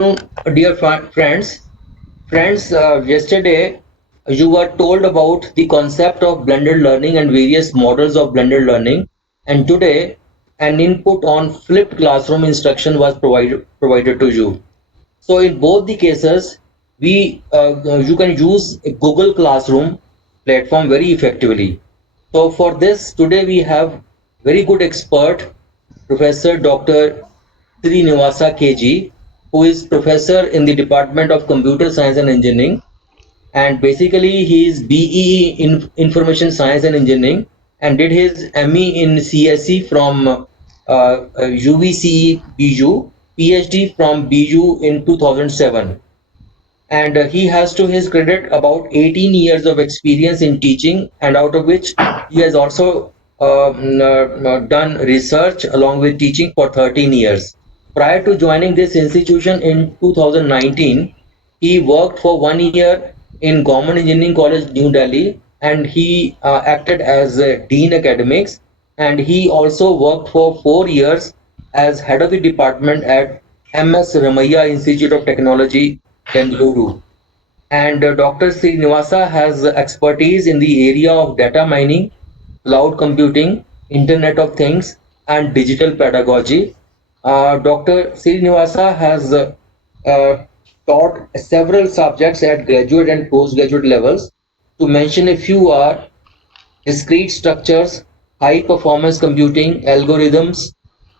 Dear friends. Yesterday you were told about the concept of blended learning and various models of blended learning, and today an input on flipped classroom instruction was provided to you. So in both the cases, we you can use a Google Classroom platform very effectively. So for this, today we have very good expert, Professor Dr. Srinivasa KG, who is professor in the Department of Computer Science and Engineering, and basically he is BE in Information Science and Engineering and did his ME in CSE from UVCE BU, PhD from BU in 2007, and he has to his credit about 18 years of experience in teaching, and out of which he has also done research along with teaching for 13 years. Prior to joining this institution in 2019, he worked for 1 year in Government Engineering College, New Delhi, and he acted as Dean Academics, and he also worked for 4 years as head of the department at MS Ramaiah Institute of Technology, Bengaluru. And Dr. Srinivasa has expertise in the area of data mining, cloud computing, Internet of Things, and digital pedagogy. Dr. Srinivasa has taught several subjects at graduate and postgraduate levels. To mention a few are discrete structures, high performance computing, algorithms,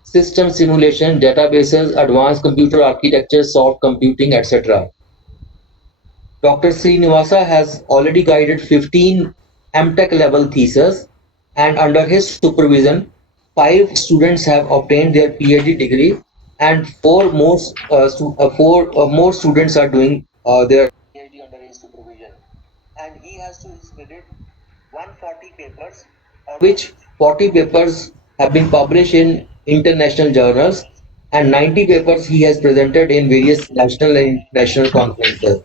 system simulation, databases, advanced computer architecture, soft computing, etc. Dr. Srinivasa has already guided 15 MTech level theses, and under his supervision, 5 students have obtained their PhD degree, and four more students are doing their PhD under his supervision. And he has to his credit 140 papers, which 40 papers have been published in international journals, and 90 papers he has presented in various national and international conferences.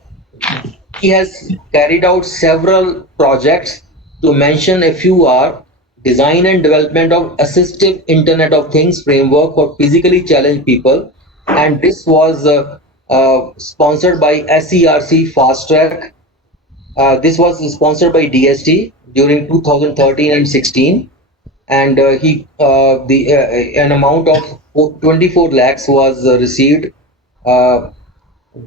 He has carried out several projects. To mention a few are design and development of assistive Internet of Things framework for physically challenged people, and this was sponsored by SERC Fast Track. This was sponsored by DST during 2013 and 16, and he the an amount of 24 lakhs was received uh,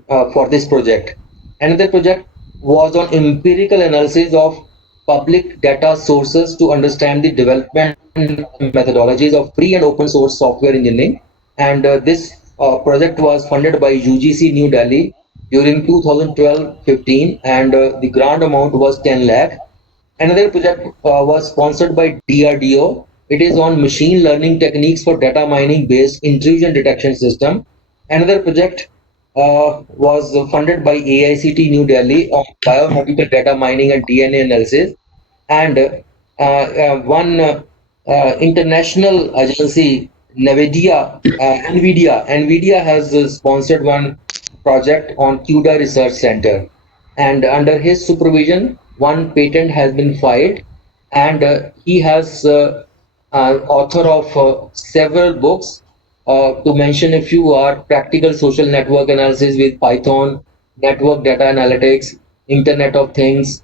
for this project. Another project was on empirical analysis of public data sources to understand the development methodologies of free and open source software engineering. And this project was funded by UGC New Delhi during 2012-15, and the grant amount was 10 lakh. Another project was sponsored by DRDO. It is on machine learning techniques for data mining based intrusion detection system. Another project was funded by AICT New Delhi on biomedical data mining and DNA analysis. And one international agency, NVIDIA has sponsored one project on CUDA Research Center, and under his supervision, one patent has been filed, and he has author of several books. To mention a few are Practical Social Network Analysis with Python, Network Data Analytics, Internet of Things,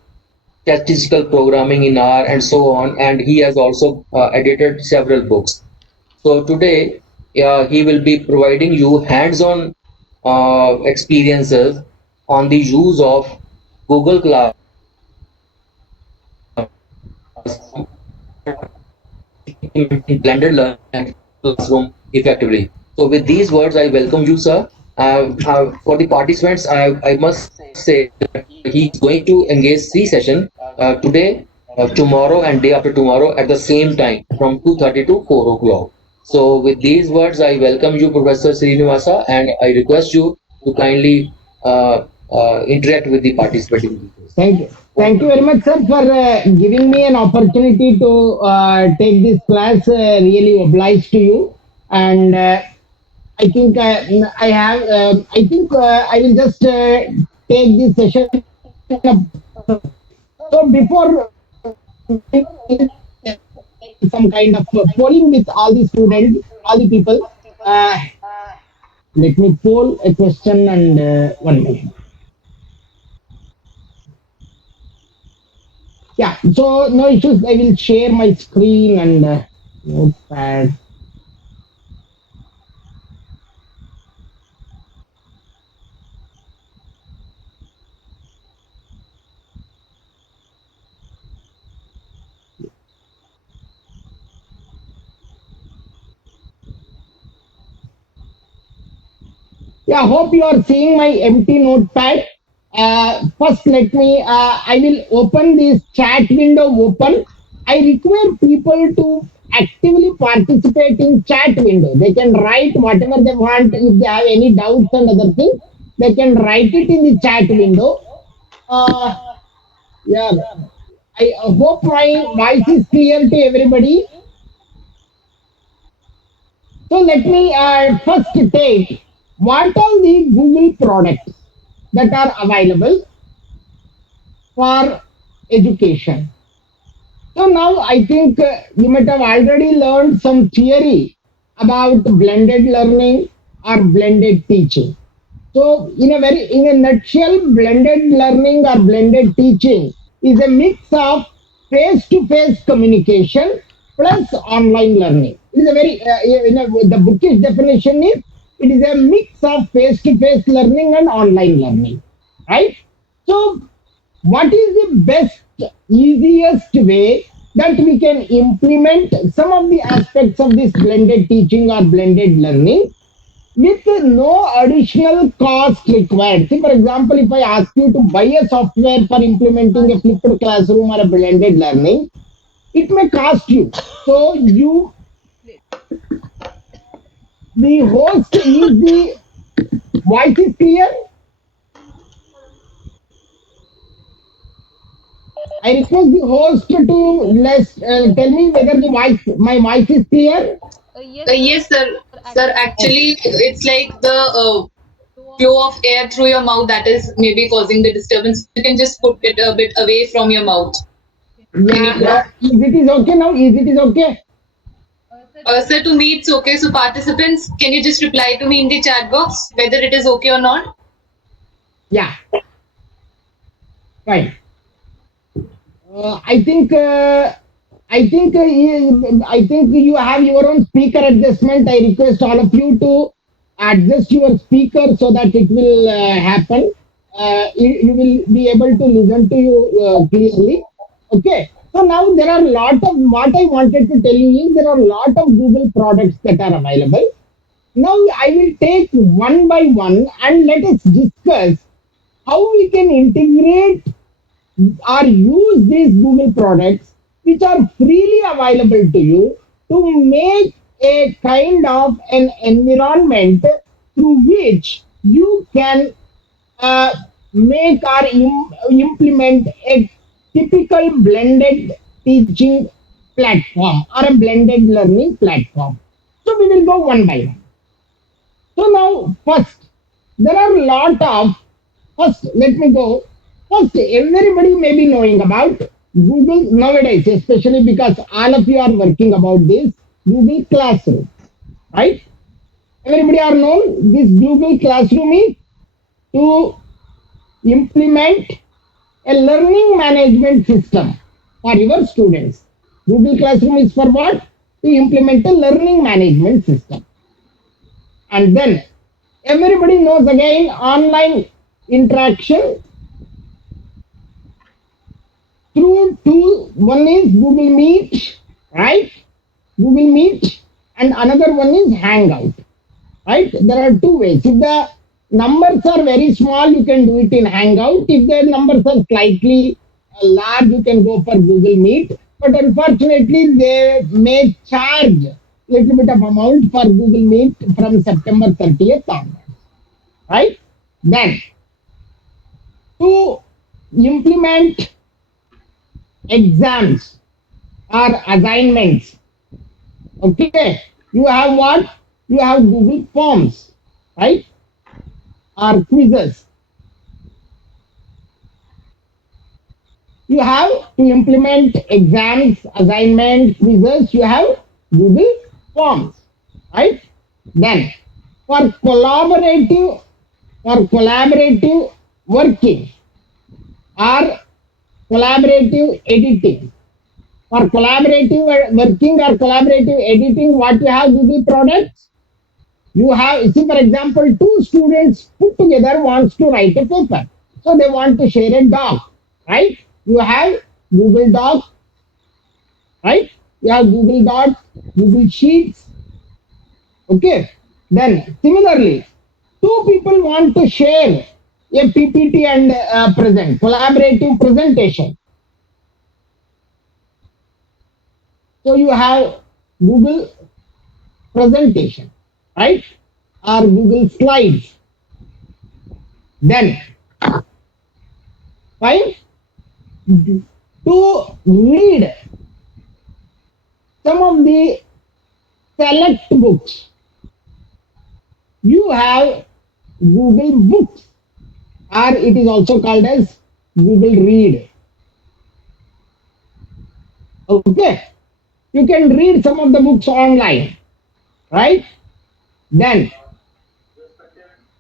Statistical Programming in R, and so on. And he has also edited several books. So today, he will be providing you hands-on experiences on the use of Google Classroom implementing blended learning classroom effectively. So with these words, I welcome you, sir. For the participants, I must say that he is going to engage 3 sessions today, tomorrow, and day after tomorrow at the same time from 2:30 to 4 o'clock. So with these words, I welcome you, Professor Srinivasa, and I request you to kindly interact with the participating people. Thank you. Thank you very much, sir, for giving me an opportunity to take this class. Really obliged to you. And I think I have. I think I will just take this session up. So before some kind of polling with all the students, all the people. Uh, Let me poll a question and one minute. Yeah, so no issues. I will share my screen and notepad. Yeah, hope you are seeing my empty notepad. First, I will open this chat window open. I require people to actively participate in chat window. They can write whatever they want. If they have any doubts and other things, they can write it in the chat window. Uh, yeah, I hope my voice is clear to everybody. So let me first take what are the Google products that are available for education. So now I think you might have already learned some theory about blended learning or blended teaching. So in a nutshell, blended learning or blended teaching is a mix of face-to-face communication plus online learning. It is a very the bookish definition is it is a mix of face-to-face learning and online learning, right? So what is the best, easiest way that we can implement some of the aspects of this blended teaching or blended learning with no additional cost required? See, for example, if I ask you to buy a software for implementing a flipped classroom or a blended learning, it may cost you. So the host is the voice is clear. I request the host to tell me whether my voice is clear. Yes, sir. Sir, actually, it's like the flow of air through your mouth that is maybe causing the disturbance. You can just put it a bit away from your mouth. Can you? Yeah, is it is okay now? Is it is okay? Sir, to me it's okay. So participants, can you just reply to me in the chat box whether it is okay or not? Yeah, fine. I think I think you have your own speaker adjustment. I request all of you to adjust your speaker so that it will happen. You will be able to listen to you clearly. Okay. So now there are a lot of what I wanted to tell you is there are a lot of Google products that are available. Now I will take one by one and let us discuss how we can integrate or use these Google products which are freely available to you to make a kind of an environment through which you can uh, make or implement a typical blended teaching platform or a blended learning platform. So we will go one by one. So now, first, there are a lot of, first, let me go. First, everybody may be knowing about Google nowadays, especially because all of you are working about this Google Classroom, right? Everybody are known this Google Classroom is to implement a learning management system for your students. Google Classroom is for what? To implement a learning management system. And then everybody knows again online interaction through two. One is Google Meet, right? Google Meet, and another one is Hangout, right? There are two ways. If the numbers are very small, you can do it in Hangout. If the numbers are slightly large, you can go for Google Meet. But unfortunately, they may charge little bit of amount for Google Meet from September 30th onwards, right? Then to implement exams or assignments, okay, you have what? You have Google Forms, right? Or quizzes. You have to implement exams, assignments, quizzes. You have Google Forms, right? Then for collaborative working or collaborative editing. For collaborative working or collaborative editing, what you have Google products? You have, see, for example, two students put together wants to write a paper. So they want to share a doc, right? You have Google Doc, right? You have Google Docs, Google Sheets, okay? Then similarly, two people want to share a PPT and present, collaborative presentation. So you have Google presentation, right? Or Google Slides. Then, fine, to read some of the select books, you have Google Books, or it is also called as Google Read. Okay, you can read some of the books online, right? Then,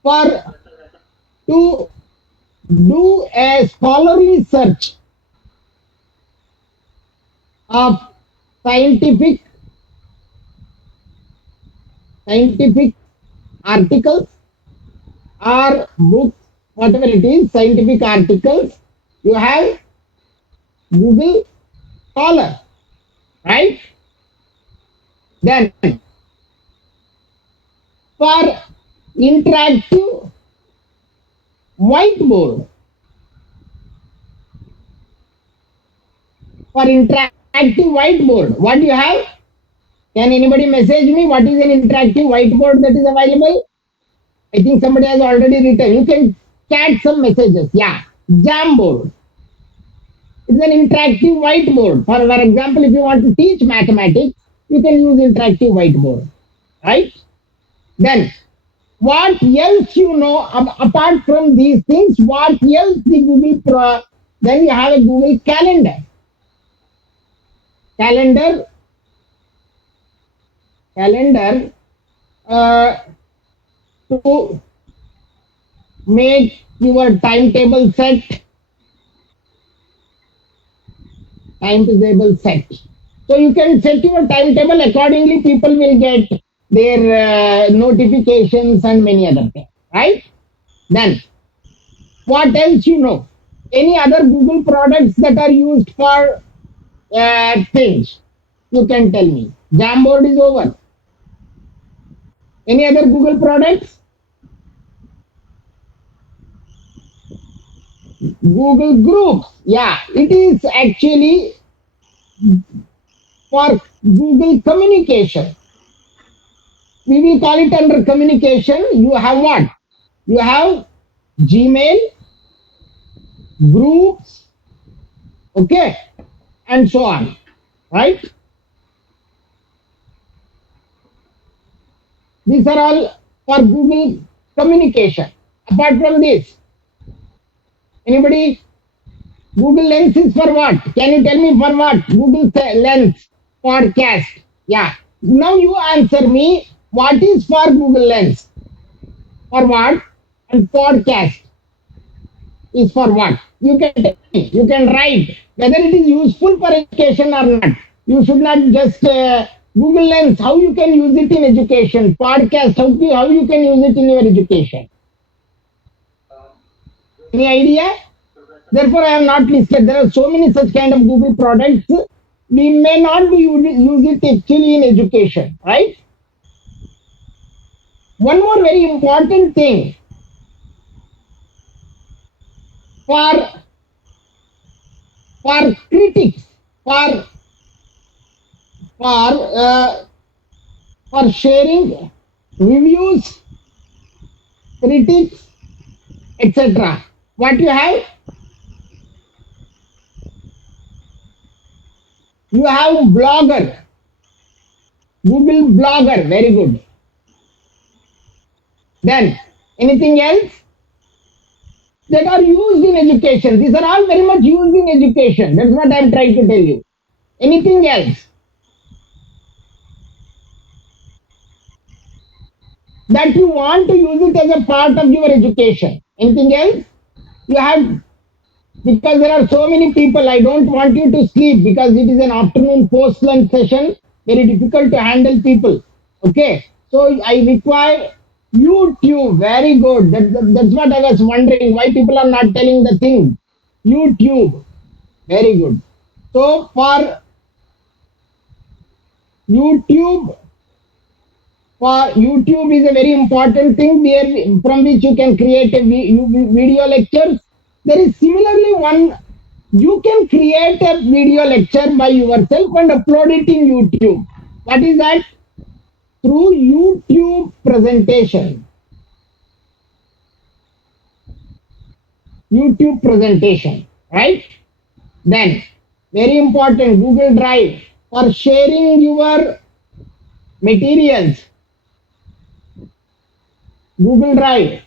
for to do a scholarly search of scientific scientific articles or books, whatever it is, scientific articles, you have Google Scholar, right? Then for interactive whiteboard, for interactive whiteboard, what do you have? Can anybody message me what is an interactive whiteboard that is available? I think somebody has already written. You can chat some messages. Yeah, Jamboard. It's an interactive whiteboard. For example, if you want to teach mathematics, you can use interactive whiteboard, right? Then, what else you know apart from these things? What else the Google Pro? Then you have a Google Calendar. Calendar, calendar uh, to make your timetable set. Timetable set. So you can set your timetable accordingly. People will get their notifications and many other things, right? Then what else you know? Any other Google products that are used for things? You can tell me. Jamboard is over. Any other Google products? Google Groups. Yeah, it is actually for Google communication. We will call it under communication. You have what? You have Gmail, groups, okay, and so on, right? These are all for Google communication. Apart from this, anybody? Google Lens is for what? Can you tell me for what? Google Lens podcast. Yeah. Now you answer me. What is for Google Lens? For what? And podcast is for what? You can tell me. You can write whether it is useful for education or not. You should not just Google Lens. How you can use it in education? Podcast. How you can use it in your education? Any idea? Therefore, I have not listed. There are so many such kind of Google products. We may not be use it actually in education, right? One more very important thing for critics, for for uh, for sharing reviews, critics, etc. What you have? You have Blogger, Google Blogger, very good. Then anything else that are used in education? These are all very much used in education. That's what I'm trying to tell you. Anything else? that you want to use it as a part of your education. Anything else? You have, because there are so many people, I don't want you to sleep because it is an afternoon post lunch session, very difficult to handle people. Okay, so I require YouTube. Very good. That's what I was wondering, why people are not telling the thing. YouTube. Very good. So for YouTube, YouTube is a very important thing where from which you can create a video lectures. There is similarly one, you can create a video lecture by yourself and upload it in YouTube. What is that? Through YouTube presentation. YouTube presentation, right? Then, very important, Google Drive for sharing your materials. Google Drive,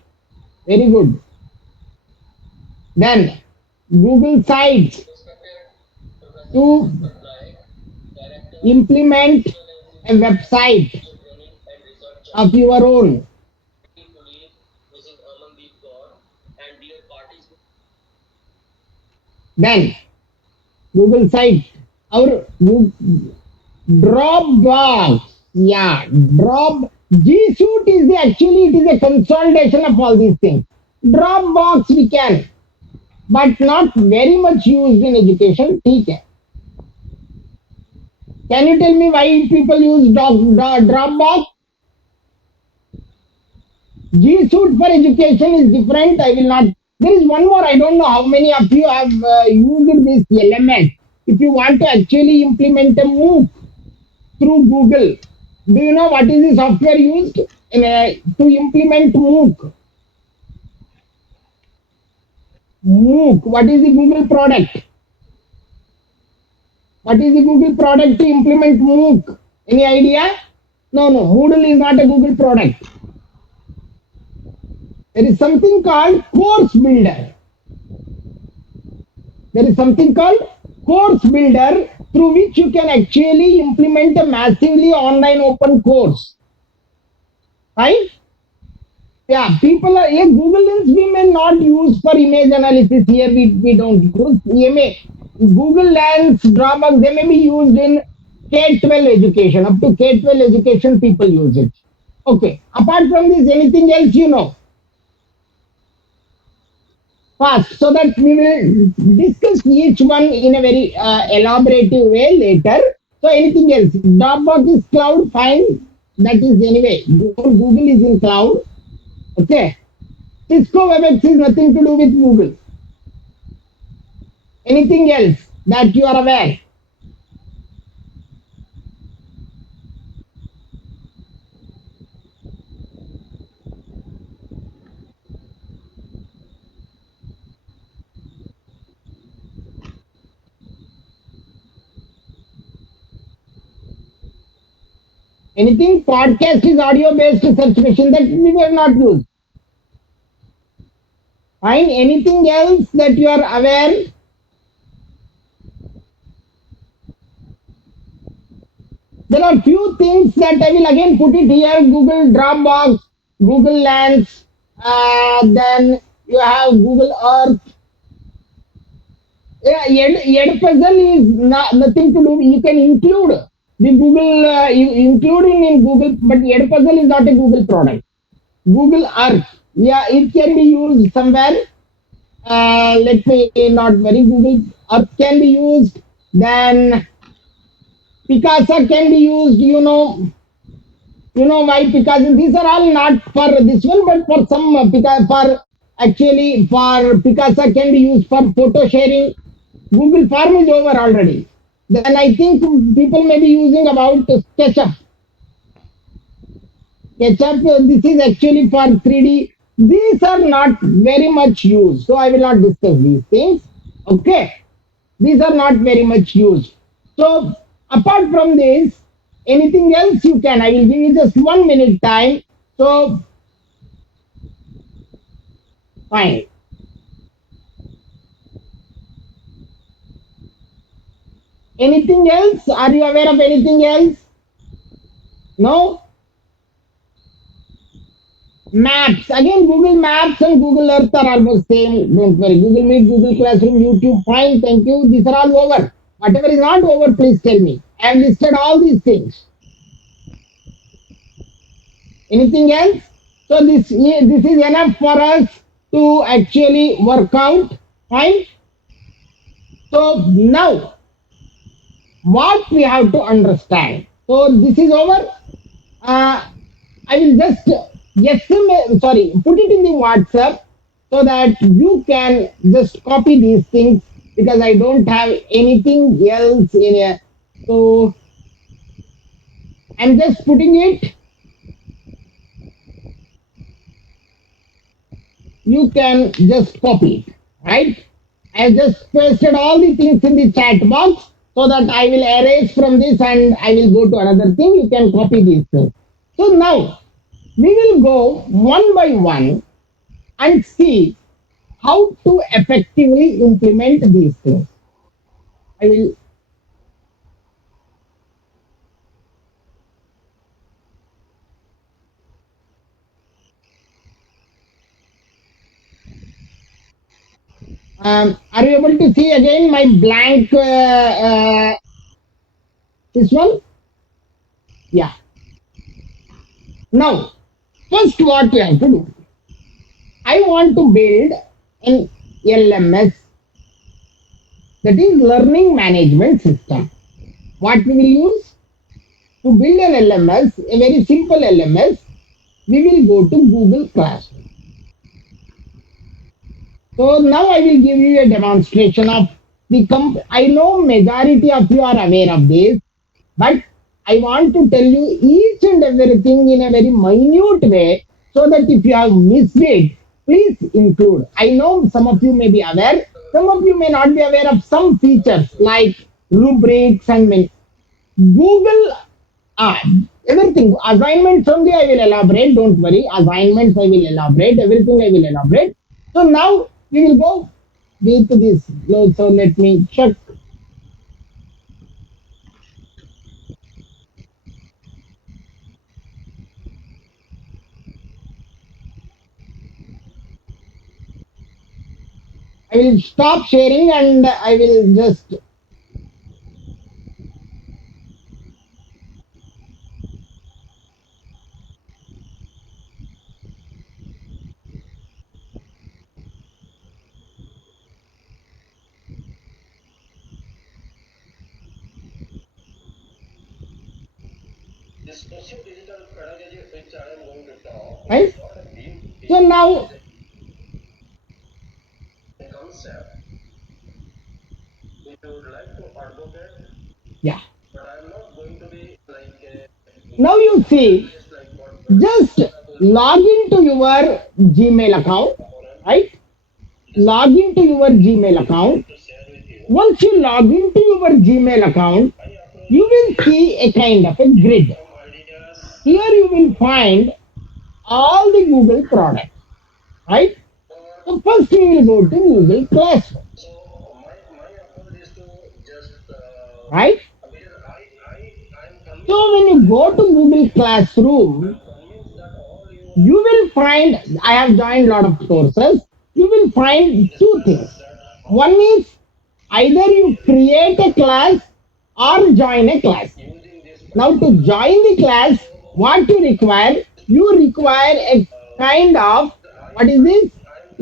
very good. Then, Google Sites to implement a website of your own. Then, Google Site, our Dropbox. Yeah, G Suite is the, actually it is a consolidation of all these things. Dropbox we can, but not very much used in education. ठीक है. Can you tell me why people use Dropbox? G Suite for education is different. I will not. There is one more. I don't know how many of you have used this element. If you want to actually implement a MOOC through Google, do you know what is the software used to implement MOOC? MOOC. What is the Google product? What is the Google product to implement MOOC? Any idea? No, no. Moodle is not a Google product. There is something called Course Builder. There is something called Course Builder through which you can actually implement a massively online open course. Right? Yeah, people are, yeah, Google Lens we may not use for image analysis here, we don't use. Google Lens, Dropbox, they may be used in K-12 education. Up to K-12 education, people use it. Okay, apart from this, anything else you know? Fast, so that we will discuss each one in a very elaborative way later. So anything else? Dropbox is cloud, fine. That is anyway. Google is in cloud. Okay. Cisco WebEx is nothing to do with Google. Anything else that you are aware? Anything? Podcast is audio based search machine that we have not used. Fine. Anything else that you are aware? There are few things that I will again put it here. Google Dropbox, Google Lens, then you have Google Earth. Yeah, Puzzle is nothing to do. You can include the Google, including in Google, but Puzzle is not a Google product. Google Earth, yeah, it can be used somewhere. Let's say not very. Google Earth can be used. Then Picasa can be used. You know why? Because these are all not for this one, but for some for actually for Picasa can be used for photo sharing. Google Form is over already. Then I think people may be using about SketchUp. SketchUp, this is actually for 3D. These are not very much used, so I will not discuss these things. Okay, these are not very much used. So apart from this, anything else you can? I will give you just 1 minute time. So fine. Anything else? Are you aware of anything else? No? Maps. Again, Google Maps and Google Earth are almost same. Don't worry. Google Meet, Google Classroom, YouTube, fine, thank you. These are all over. Whatever is not over, please tell me. I have listed all these things. Anything else? So this is enough for us to actually work out. Fine. So now what we have to understand. So this is over. Uh, I will just put it in the WhatsApp so that you can just copy these things because I don't have anything else in it. So I'm just putting it. You can just copy it, right? I just pasted all the things in the chat box so that I will erase from this and I will go to another thing. You can copy these things. So now we will go one by one and see how to effectively implement these things. I will are you able to see again my blank this one? Yeah. Now, first what we have to do, I want to build an LMS, that is learning management system. What we will use to build an LMS, a very simple LMS, we will go to Google Classroom. So now I will give you a demonstration of I know majority of you are aware of this, but I want to tell you each and everything in a very minute way so that if you have missed it, please include. I know some of you may be aware, some of you may not be aware of some features like rubrics and many. Google, ah, everything. Assignments only I will elaborate, don't worry. Assignments I will elaborate, everything I will elaborate. So now we will go with this. So let me check. I will stop sharing and I will just right. So now, yeah. Now you see, just log into your Gmail account, right? Log into your Gmail account. Once you log into your Gmail account, you will see a kind of a grid. Here you will find all the Google products, right? So first we will go to Google Classroom, right? So when you go to Google Classroom, you will find, I have joined a lot of courses, you will find two things. One is either you create a class or join a class. Now to join the class, what you require a kind of, what is this?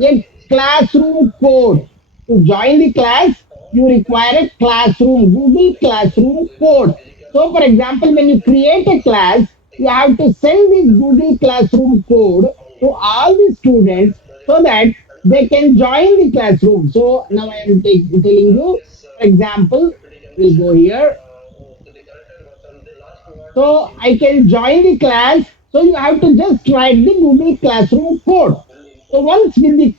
A classroom code. To join the class, you require a classroom, Google Classroom code. So for example, when you create a class, you have to send this Google Classroom code to all the students so that they can join the classroom. So now I am telling you, for example, we'll go here. So I can join the class. So you have to just write the Google Classroom code. So once with the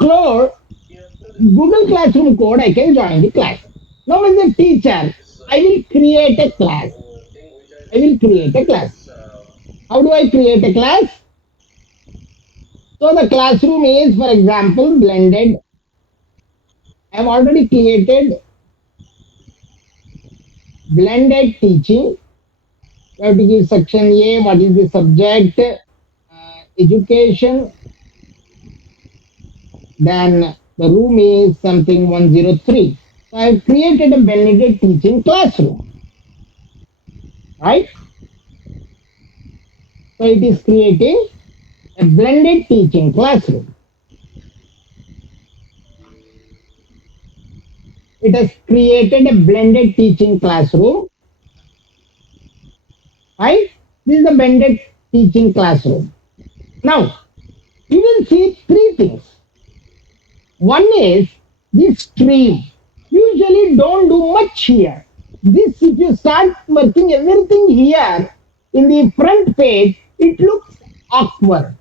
Google Classroom code, I can join the class. Now as a teacher, I will create a class. I will create a class. How do I create a class? So the classroom is, for example, blended. I have already created blended teaching. You have to give section A, what is the subject, education, Then the room is something 103. So I've created a blended teaching classroom, right? So it is creating a blended teaching classroom. It has created a blended teaching classroom, right? This is a blended teaching classroom. Now, you will see three things. One is this stream. Usually don't do much here. This, if you start working everything here in the front page, it looks awkward.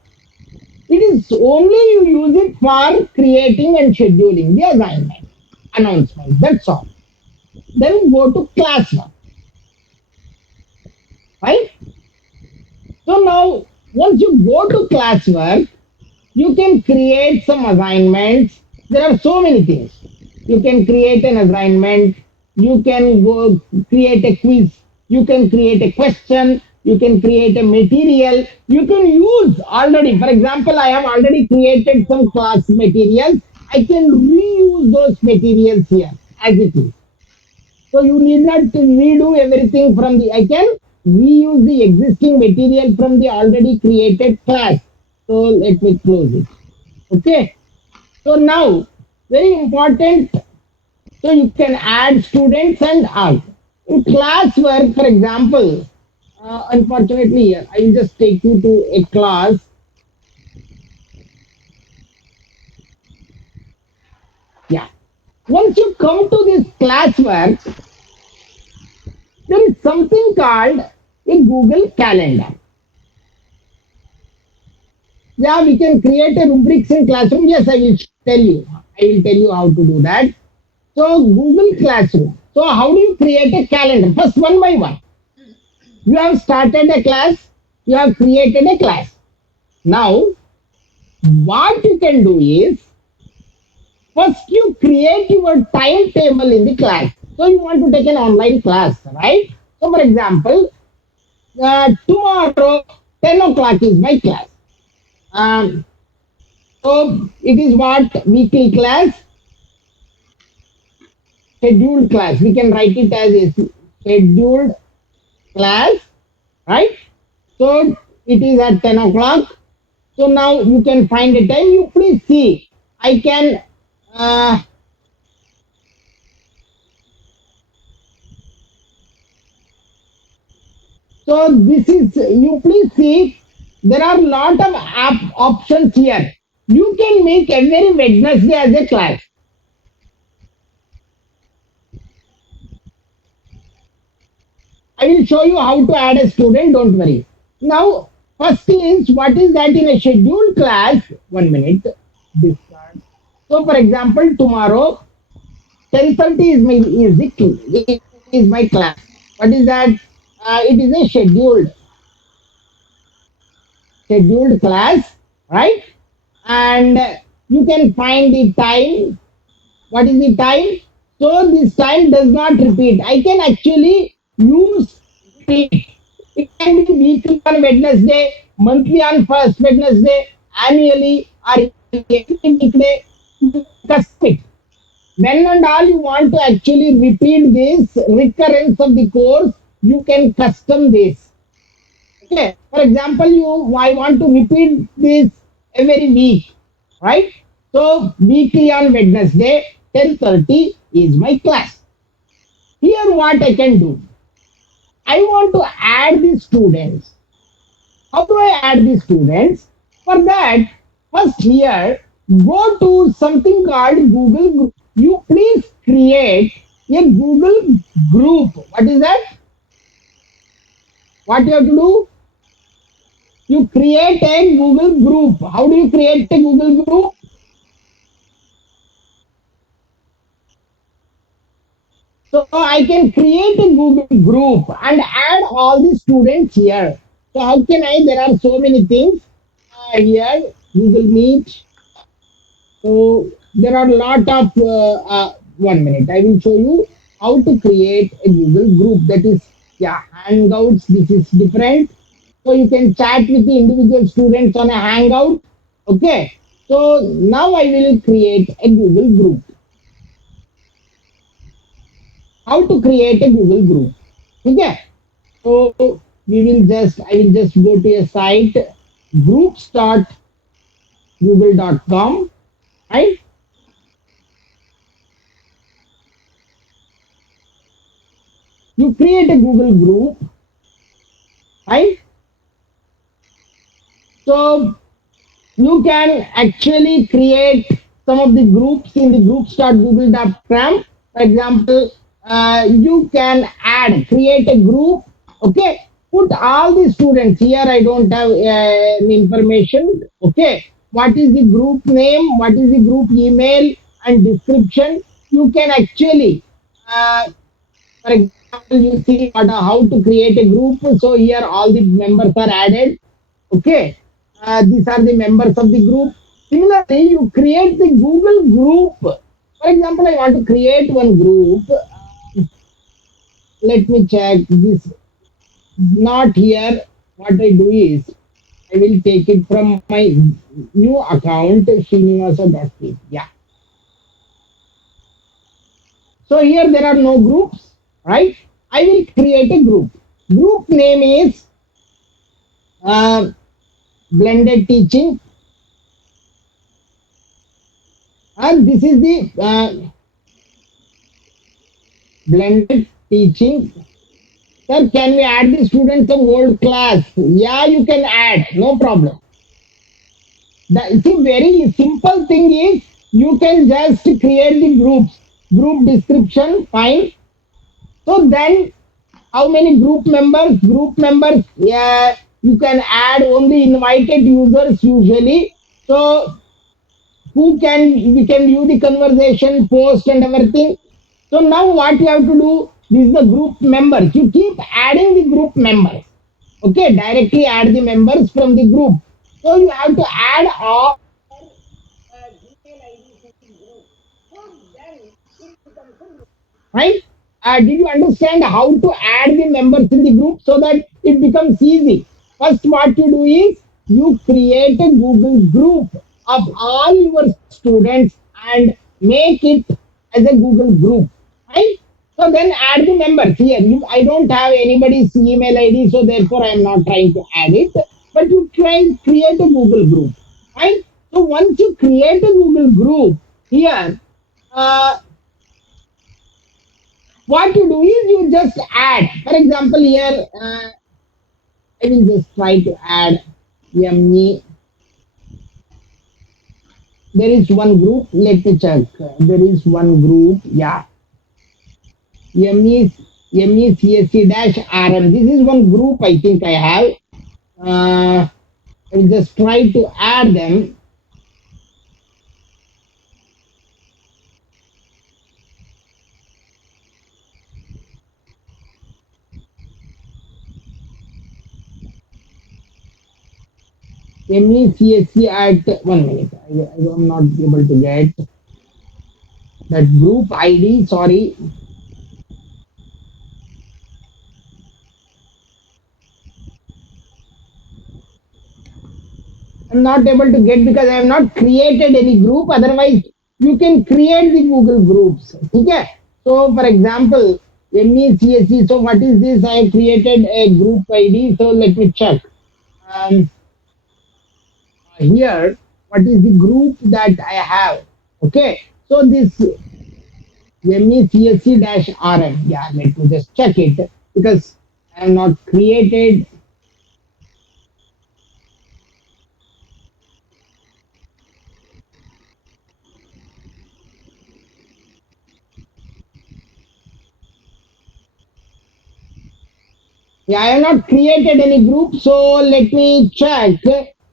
It is only you use it for creating and scheduling the assignment, announcement. That's all. Then go to class one, right? So now, once you go to classwork, you can create some assignments. There are so many things. You can create an assignment. You can go create a quiz. You can create a question. You can create a material. You can use already. For example, I have already created some class materials. I can reuse those materials here as it is. So you need not to redo everything from the, I can reuse the existing material from the already created class. So let me close it. Okay. So now, very important. So you can add students and all. In classwork, for example, unfortunately here, I will just take you to a class. Yeah. Once you come to this classwork, there is something called a Google Calendar. Yeah, we can create a rubrics in classroom. Yes, I will tell you. I will tell you how to do that. So Google Classroom. So how do you create a calendar? First, one by one. You have started a class. You have created a class. Now, what you can do is first you create your timetable in the class. So you want to take an online class, right? So for example, tomorrow 10 o'clock is my class. Um, so it is what weekly class, scheduled class. We can write it as a scheduled class, right? So it is at 10 o'clock. So now you can find a time. You please see. I can. Uh, so this is. You please see. There are lot of app options here. You can make every Wednesday as a class. I will show you how to add a student. Don't worry. Now, first is what is that in a scheduled class? 1 minute. Discard. So, for example, tomorrow 10:30 is my class. What is that? It is a scheduled class, right? And you can find the time. What is the time? So this time does not repeat. I can actually use repeat. It can be weekly on Wednesday, monthly on first Wednesday, annually or every weekday. You can custom it. When and all you want to actually repeat this recurrence of the course, you can custom this. Okay. For example, I want to repeat this every week, right? So weekly on Wednesday, 10:30 is my class. Here what I can do. I want to add the students. How do I add the students? For that, first here, go to something called Google Group. You please create a Google group. What is that? What you have to do? You create a Google group. How do you create a Google group? So I can create a Google group and add all the students here. So how can I? There are so many things here. Google Meet. So there are a lot of 1 minute. I will show you how to create a Google group. That is, yeah, Hangouts. This is different. So you can chat with the individual students on a Hangout. Okay. So now I will create a Google group. How to create a Google group? Okay. So I will just go to a site groups.google.com, right? You create a Google group, right? So you can actually create some of the groups in the groups.google.com. For example, you can create a group, okay? Put all the students here. I don't have information, okay? What is the group name? What is the group email and description? You can actually, uh, for example, you see how to create a group. So here all the members are added. Okay, these are the members of the group. Similarly, you create the Google group. For example, I want to create one group. Let me check this. Not here. What I do is I will take it from my new account, Srinivasa.com. Yeah. So here there are no groups, right? I will create a group. Group name is uh, blended teaching, and this is the blended teaching. Sir, can we add the students of world class? Yeah, you can add, no problem. The very simple thing is you can just create the groups, group description, fine. So then, how many group members? Group members, yeah, you can add only invited users usually. So who can we can view the conversation, post and everything. So now what you have to do? This is the group members. You keep adding the group members. Okay, directly add the members from the group. So you have to add all Gmail IDs in the group. So then it becomes a group, right? Did you understand how to add the members in the group so that it becomes easy? First, what you do is you create a Google group of all your students and make it as a Google group, right? So then add the members here. I don't have anybody's email ID, so therefore I am not trying to add it. But you try and create a Google group, right? So once you create a Google group here, uh, what you do is you just add. For example, here I will just try to add ME. There is one group. Let me check. There is one group. Yeah, ME MECSC dash RM. This is one group I think I have. I will just try to add them. MECSC at 1 minute. I am not able to get that group ID. Sorry. I'm not able to get because I have not created any group. Otherwise, you can create the Google groups. Okay. So, for example, MECSC. So, what is this? I have created a group ID. So, let me check. Um, Here, what is the group that I have? Okay. So, this MECSC-RM. Yeah, let me just check it because I have not created. Yeah, I have not created any group, so let me check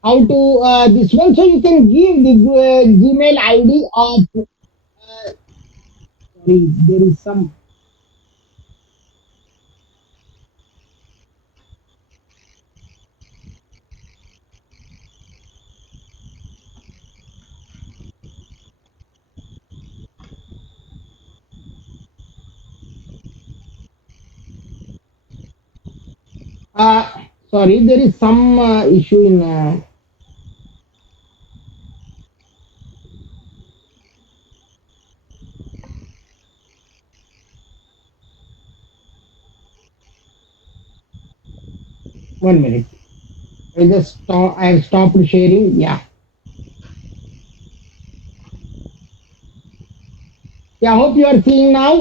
how to this one. So you can give the Gmail ID of. Sorry, there is some. Sorry, there is some issue in. 1 minute. I just stop. I have stopped sharing. Yeah. Yeah, hope you are seeing now.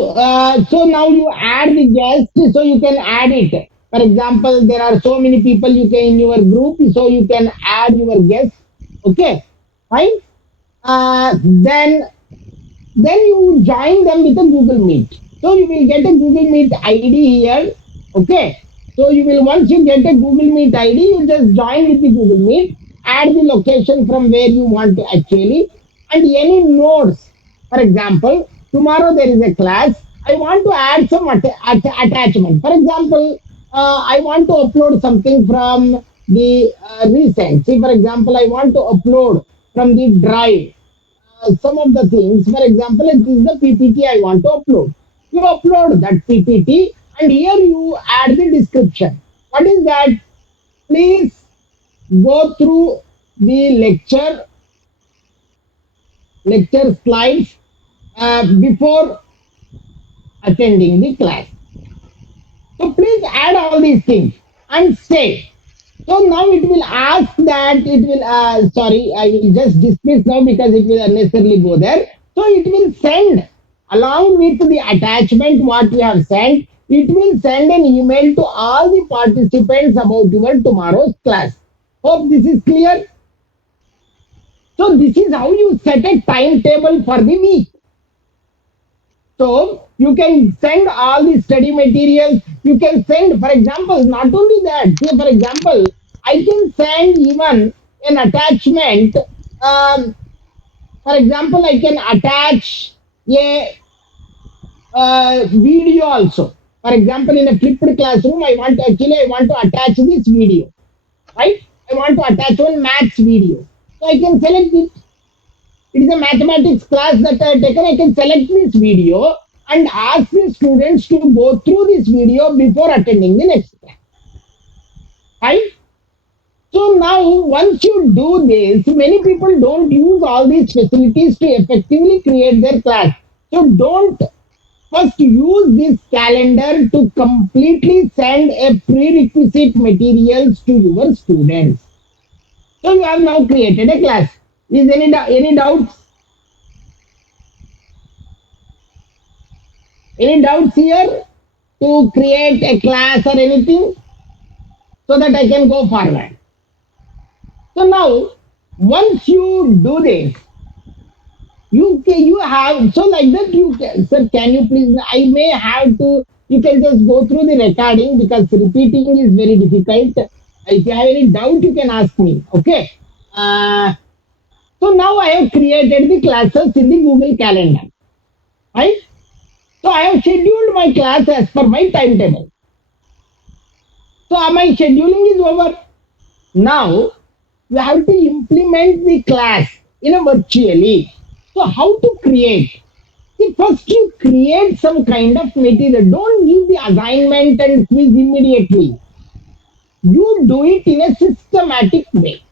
So now you add the guest, so you can add it. For example, there are so many people you can in your group, so you can add your guest. Okay, fine. Then you join them with a Google Meet. So you will get a Google Meet ID here. Okay. So you will once you get a Google Meet ID, you just join with the Google Meet, add the location from where you want to actually, and any notes. For example, tomorrow there is a class. I want to add some attachment. For example, I want to upload something from the recent. See, for example, I want to upload from the drive some of the things. For example, this is the PPT I want to upload. You upload that PPT and here you add the description. What is that? Please go through the lecture slides before attending the class. So please add all these things and save. So now it will ask that it will, sorry, I will just dismiss now because it will unnecessarily go there. So it will send along with the attachment what you have sent, it will send an email to all the participants about your tomorrow's class. Hope this is clear. So this is how you set a timetable for the week. So you can send all the study materials. You can send, for example, not only that. Say, for example, I can send even an attachment. Um, for example, I can attach a video also. For example, in a flipped classroom, I want to attach this video, right? I want to attach one maths video. So I can select it. It is a mathematics class that I have taken. I can select this video and ask the students to go through this video before attending the next class. Right? So now, once you do this, many people don't use all these facilities to effectively create their class. So don't first use this calendar to completely send a prerequisite materials to your students. So you have now created a class. Is any doubts? Any doubts here to create a class or anything so that I can go forward? So now, once you do this, you have so like that you can, sir, can you please? I may have to. You can just go through the recording because repeating is very difficult. If you have any doubt, you can ask me. Okay. Uh, so now I have created the classes in the Google Calendar. Right. So I have scheduled my class as per my timetable. So my scheduling is over. Now you have to implement the class in a virtually. So how to create? See, first you create some kind of material. Don't give the assignment and quiz immediately. You do it in a systematic way.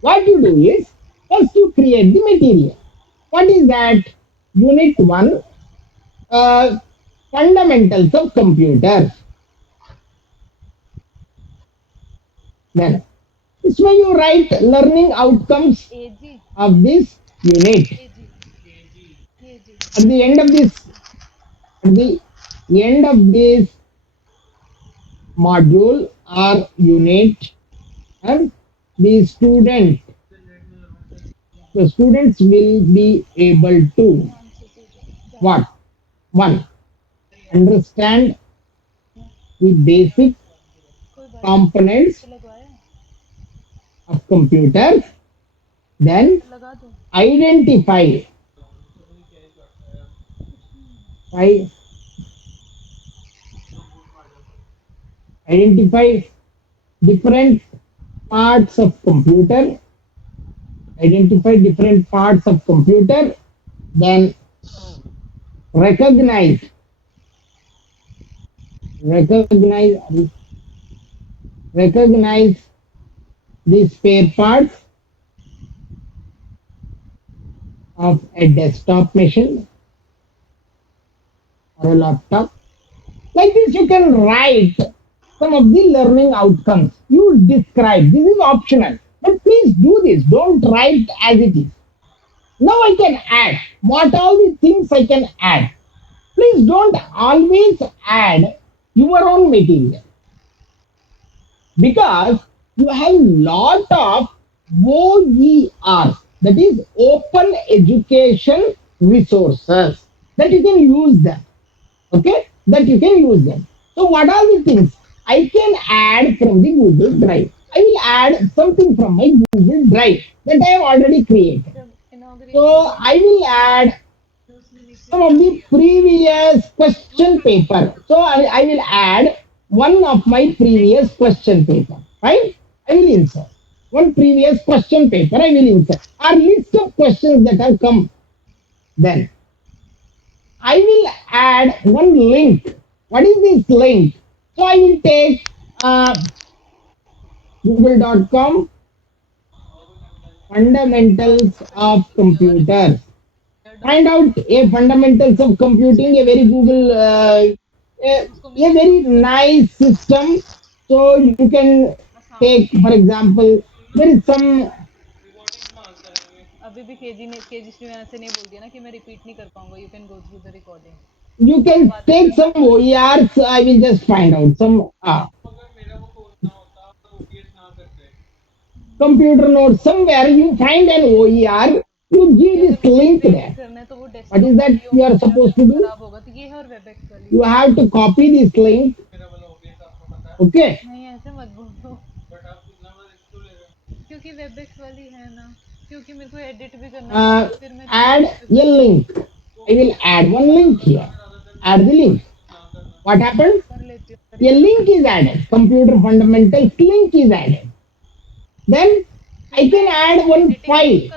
What you do is first you create the material. What is that? Unit 1, uh, fundamentals of computers. Then this way you write learning outcomes of this unit. At the end of this, at the end of this module or unit, and the students will be able to what? One, understand the basic components of computers, then identify I identify different parts of computer, then recognize recognize recognize the spare parts of a desktop machine or a laptop. Like this, you can write some of the learning outcomes. You describe. This is optional. But please do this. Don't write as it is. Now I can add. What all the things I can add? Please don't always add your own material because you have lot of OERs, that is open education resources, that you can use them. Okay, that you can use them. So what are the things I can add from the Google Drive? I will add something from my Google Drive that I have already created. So I will add some of the previous question paper. So I will add one of my previous question paper, right? I will insert one previous question paper. I will insert a list of questions that have come. Then I will add one link. What is this link? So I will take google.com fundamentals of computers. Find out a fundamentals of computing, a very Google, a very nice system. So you can take, for example, there is some, you can take some OERs. I will just find out some computer notes somewhere. You find an OER, you give this link there. What is that you are supposed to do? You have to copy this link. Okay. Add a link. I will add one link here. Add the link. What happens? A link is added. Computer fundamentals link is added. Then I can add one file.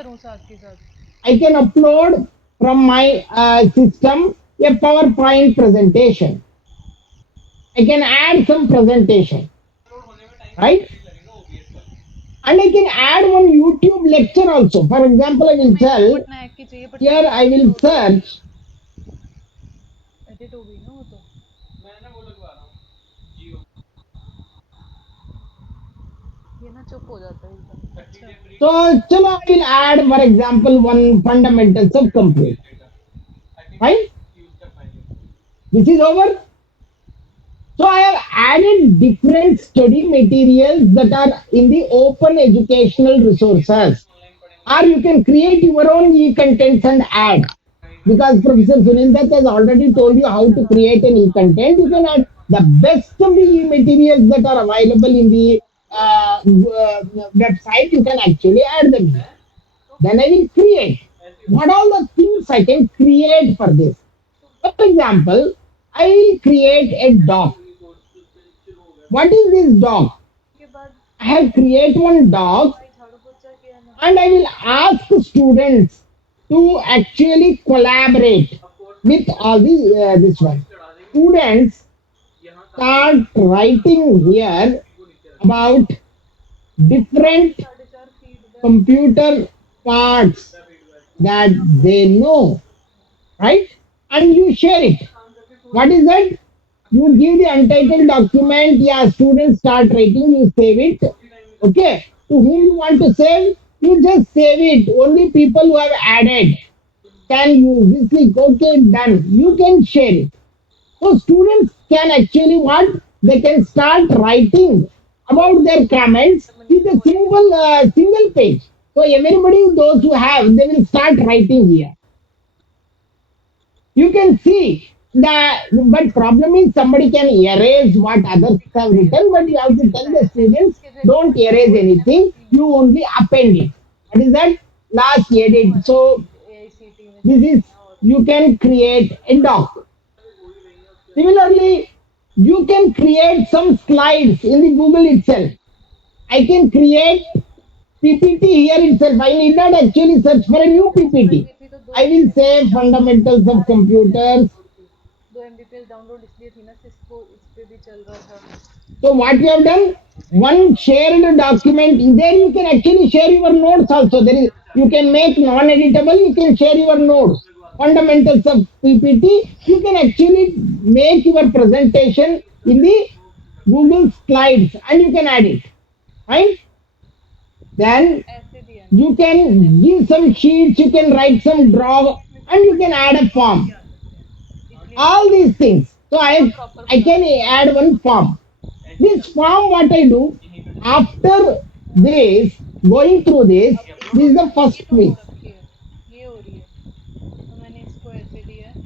I can upload from my system a PowerPoint presentation. I can add some presentation, right? And I can add one YouTube lecture also. For example, I will tell here I will search so chalo I will add for example one fundamentals of computer. Fine. This is over. So I have added different study materials that are in the open educational resources. Or you can create your own e-contents and add. Because Professor Sunil Dutt has already told you how to create an e-content. You can add the best of the e-materials that are available in the website. You can actually add them here. Then I will create. What all the things I can create for this? For example, I will create a doc. What is this doc? I have create one doc and I will ask students to actually collaborate with all the this one. Students start writing here about different computer parts that they know, right? And you share it. What is that? You give the untitled document, yeah, students start writing, you save it. Okay. To whom you want to save, you just save it. Only people who have added can use this link. Okay, done. You can share it. So students can actually what? They can start writing about their comments with a single page. So everybody, those who have, they will start writing here. You can see that, but problem is somebody can erase what others have written, but you have to tell the students don't erase anything, you only append it. What is that? Last edit. So this is, you can create a doc. Similarly, you can create some slides in the Google itself. I can create PPT here itself. I need not actually search for a new PPT. I will say fundamentals of computers. So what you have done? One shared document. There you can actually share your notes also. There is, you can make non-editable. You can share your notes. Fundamentals of PPT. You can actually make your presentation in the Google Slides, and you can add it. Right? Then you can give some sheets, you can write some draw, and you can add a form. All these things. So I can add one form. This form, what I do after this, going through this is the first quiz.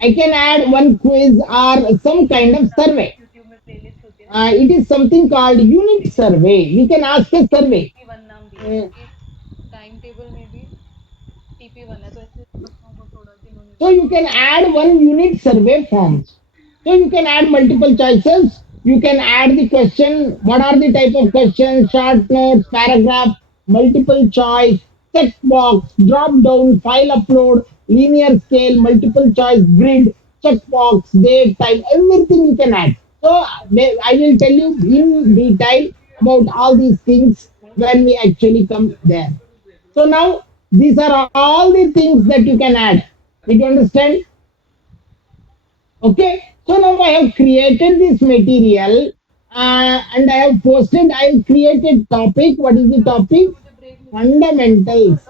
I can add one quiz or some kind of survey. It is something called unit survey. We can ask a survey. Uh, So you can add one unit survey forms. So you can add multiple choices. You can add the question. What are the type of questions? Short notes, paragraph, multiple choice, text box, drop down, file upload, linear scale, multiple choice, grid, checkbox, date, time, everything you can add. So I will tell you in detail about all these things when we actually come there. So now these are all the things that you can add. Did you understand? Okay. So now I have created this material and I have posted. I have created topic. What is the topic? Fundamentals.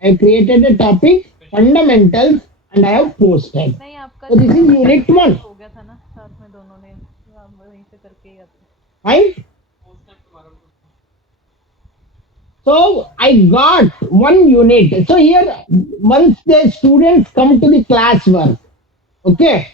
I have created a topic fundamentals and I have posted. So this is unit one. Right? So I got one unit. So here, once the students come to the classwork, okay.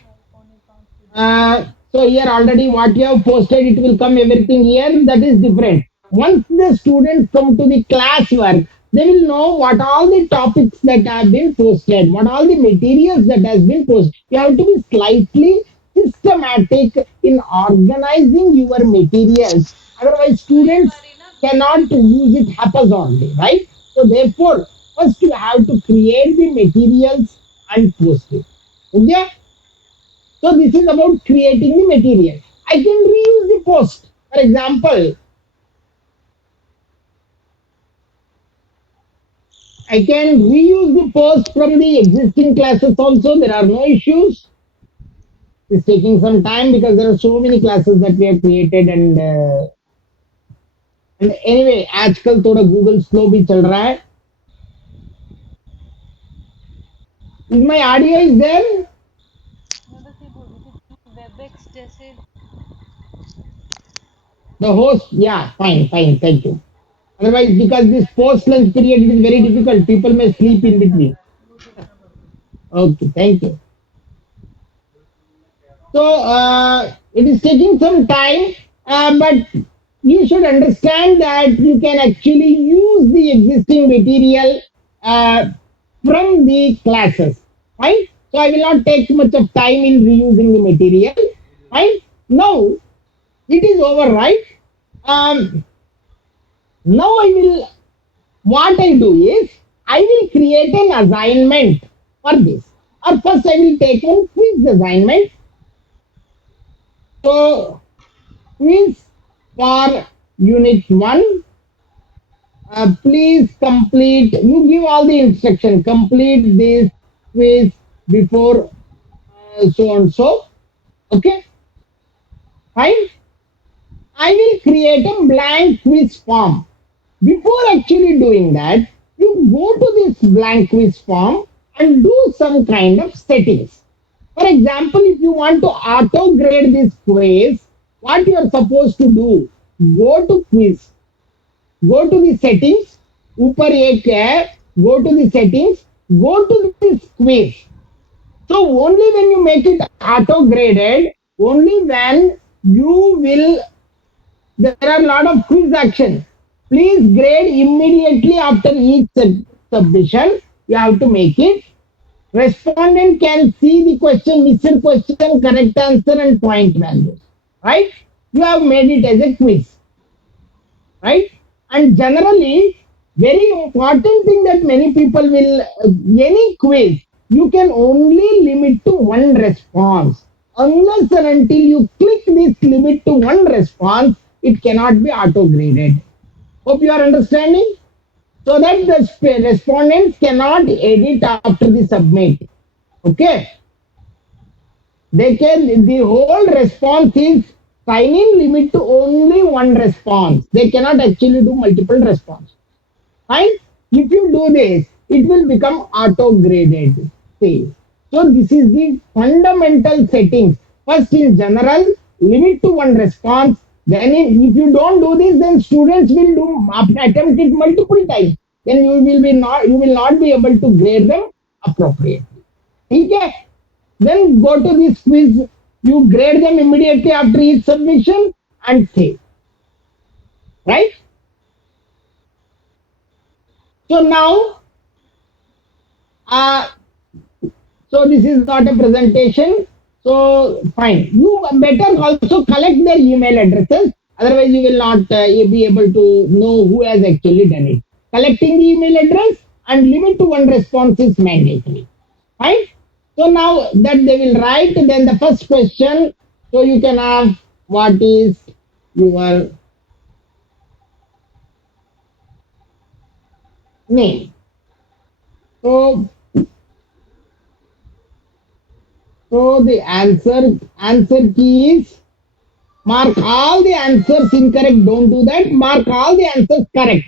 So here already what you have posted, it will come everything here. That is different. Once the students come to the classwork, they will know what all the topics that have been posted, what all the materials that has been posted. You have to be slightly systematic in organizing your materials. Otherwise, students cannot use it haphazardly, right? So therefore, first you have to create the materials and post it. Okay? So this is about creating the material. I can reuse the post. For example, I can reuse the post from the existing classes also. There are no issues. It's taking some time because there are so many classes that we have created and anyway आजकल थोड़ा Google slow भी चल रहा है. Is my audio is there? The host, yeah, fine, fine, thank you. Otherwise, because this post lunch period it is very difficult, people may sleep in between. Okay, thank you. So it is taking some time, but you should understand that you can actually use the existing material uh, from the classes, right? So I will not take much of time in reusing the material, right? Now it is over, right? Um, Now I will, what I do is, I will create an assignment for this. Or first I will take one quiz assignment. So quiz for unit 1. Please complete, you give all the instruction, complete this quiz before so and so. Okay, fine. I will create a blank quiz form. Before actually doing that, you go to this blank quiz form and do some kind of settings. For example, if you want to auto grade this quiz, what you are supposed to do, go to quiz, go to the settings, ऊपर एक है, go to the settings, go to this quiz. So only when you make it auto graded, only when you will, there are a lot of quiz action. Please grade immediately after each submission. You have to make it. Respondent can see the question, missed question, correct answer, and point values. Right? You have made it as a quiz. Right? And generally, very important thing that many people will, any quiz, you can only limit to one response. Unless and until you click this limit to one response, it cannot be auto graded. Hope you are understanding. so that the respondents cannot edit after the submit. Okay, they can, the whole response is sign-in limit to only one response. They cannot actually do multiple response. Fine. If you do this, it will become auto graded. See. So this is the fundamental settings. First in general, limit to one response. Then if you don't do this, then students will do attempt it multiple times. Then you will not be able to grade them appropriately. Okay. Then go to this quiz. You grade them immediately after each submission and save. Right? So now, uh, so this is not a presentation. So fine. You better also collect their email addresses. Otherwise, you will not be able to know who has actually done it. Collecting the email address and limit to one response is mandatory. Fine. So now that they will write, then the first question. So you can ask, what is your name? So the answer key is, mark all the answers incorrect. Don't do that. Mark all the answers correct.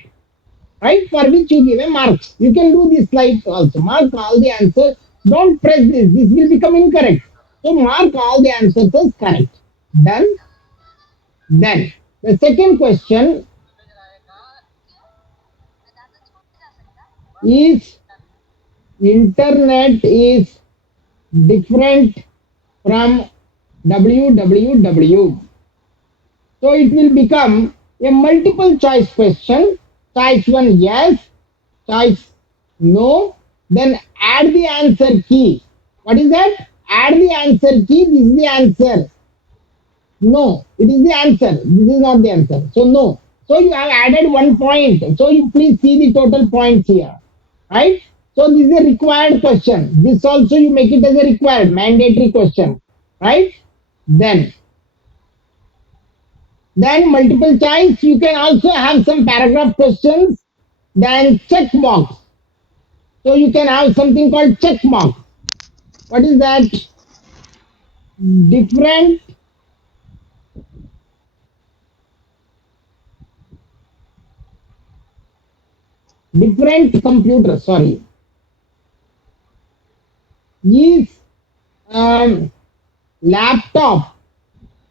Right? For which you give a mark. You can do this slide also. Mark all the answers. Don't press this. This will become incorrect. So mark all the answers as correct. Done. Then the second question is, internet is different from www. So it will become a multiple choice question. Choice 1 yes, choice no, then add the answer key. What is that? Add the answer key. This is the answer. No, it is the answer. This is not the answer. So no. So you have added 1 point. So you please see the total points here. Right? So this is a required question. This also you make it as a required, mandatory question. Right? Then multiple choice. You can also have some paragraph questions. Then check box. So you can have something called check box. What is that? Different computer. Sorry, is laptop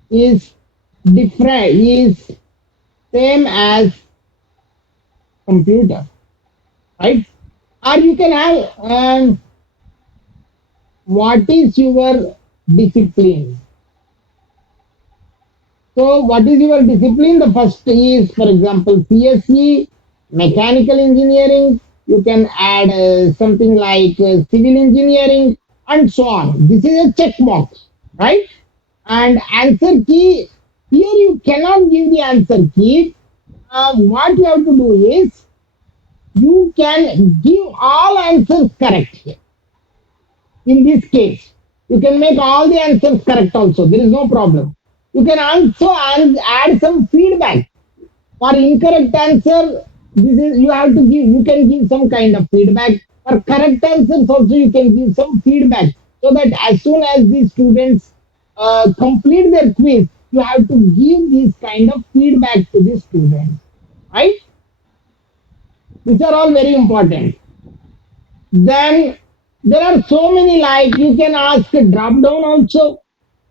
is different, is same as computer, right? Or you can have what is your discipline? So what is your discipline? The first is, for example, CSE, mechanical engineering. You can add something like civil engineering and so on. This is a check box, right? And answer key, here you cannot give the answer key. What you have to do is, you can give all answers correct here. In this case, you can make all the answers correct also. There is no problem. You can also add some feedback. For incorrect answer, this is, you have to give, you can give some kind of feedback. For correct answers also you can give some feedback, so that as soon as the students complete their quiz, you have to give this kind of feedback to the students. Right? These are all very important. Then there are so many, like you can ask a drop down also.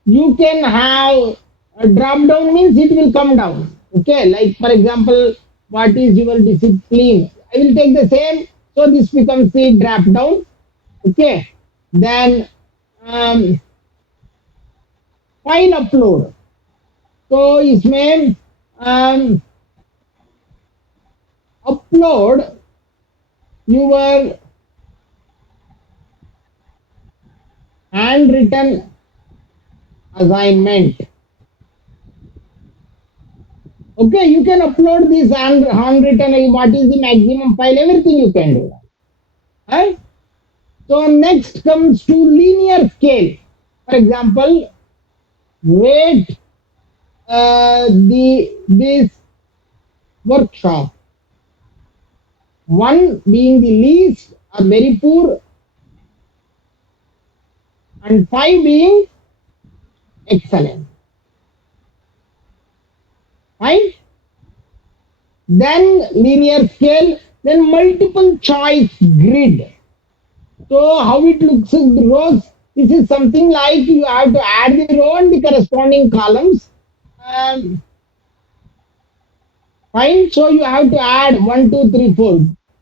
You can have a drop down, means it will come down. Okay, like for example, what is your discipline? I will take the same. So this becomes the drop down. Okay, then um, file upload. So इसमें upload your handwritten assignment. Okay, you can upload this handwritten, what is the maximum file, everything you can do. Right? So next comes to linear scale. For example, rate this workshop. 1 being the least or very poor, and 5 being excellent. Fine. Then linear scale, then multiple choice grid. So how it looks in the rows, this is something like you have to add the row and the corresponding columns. Um, Fine. So you have to add 1, 2, 3, 4.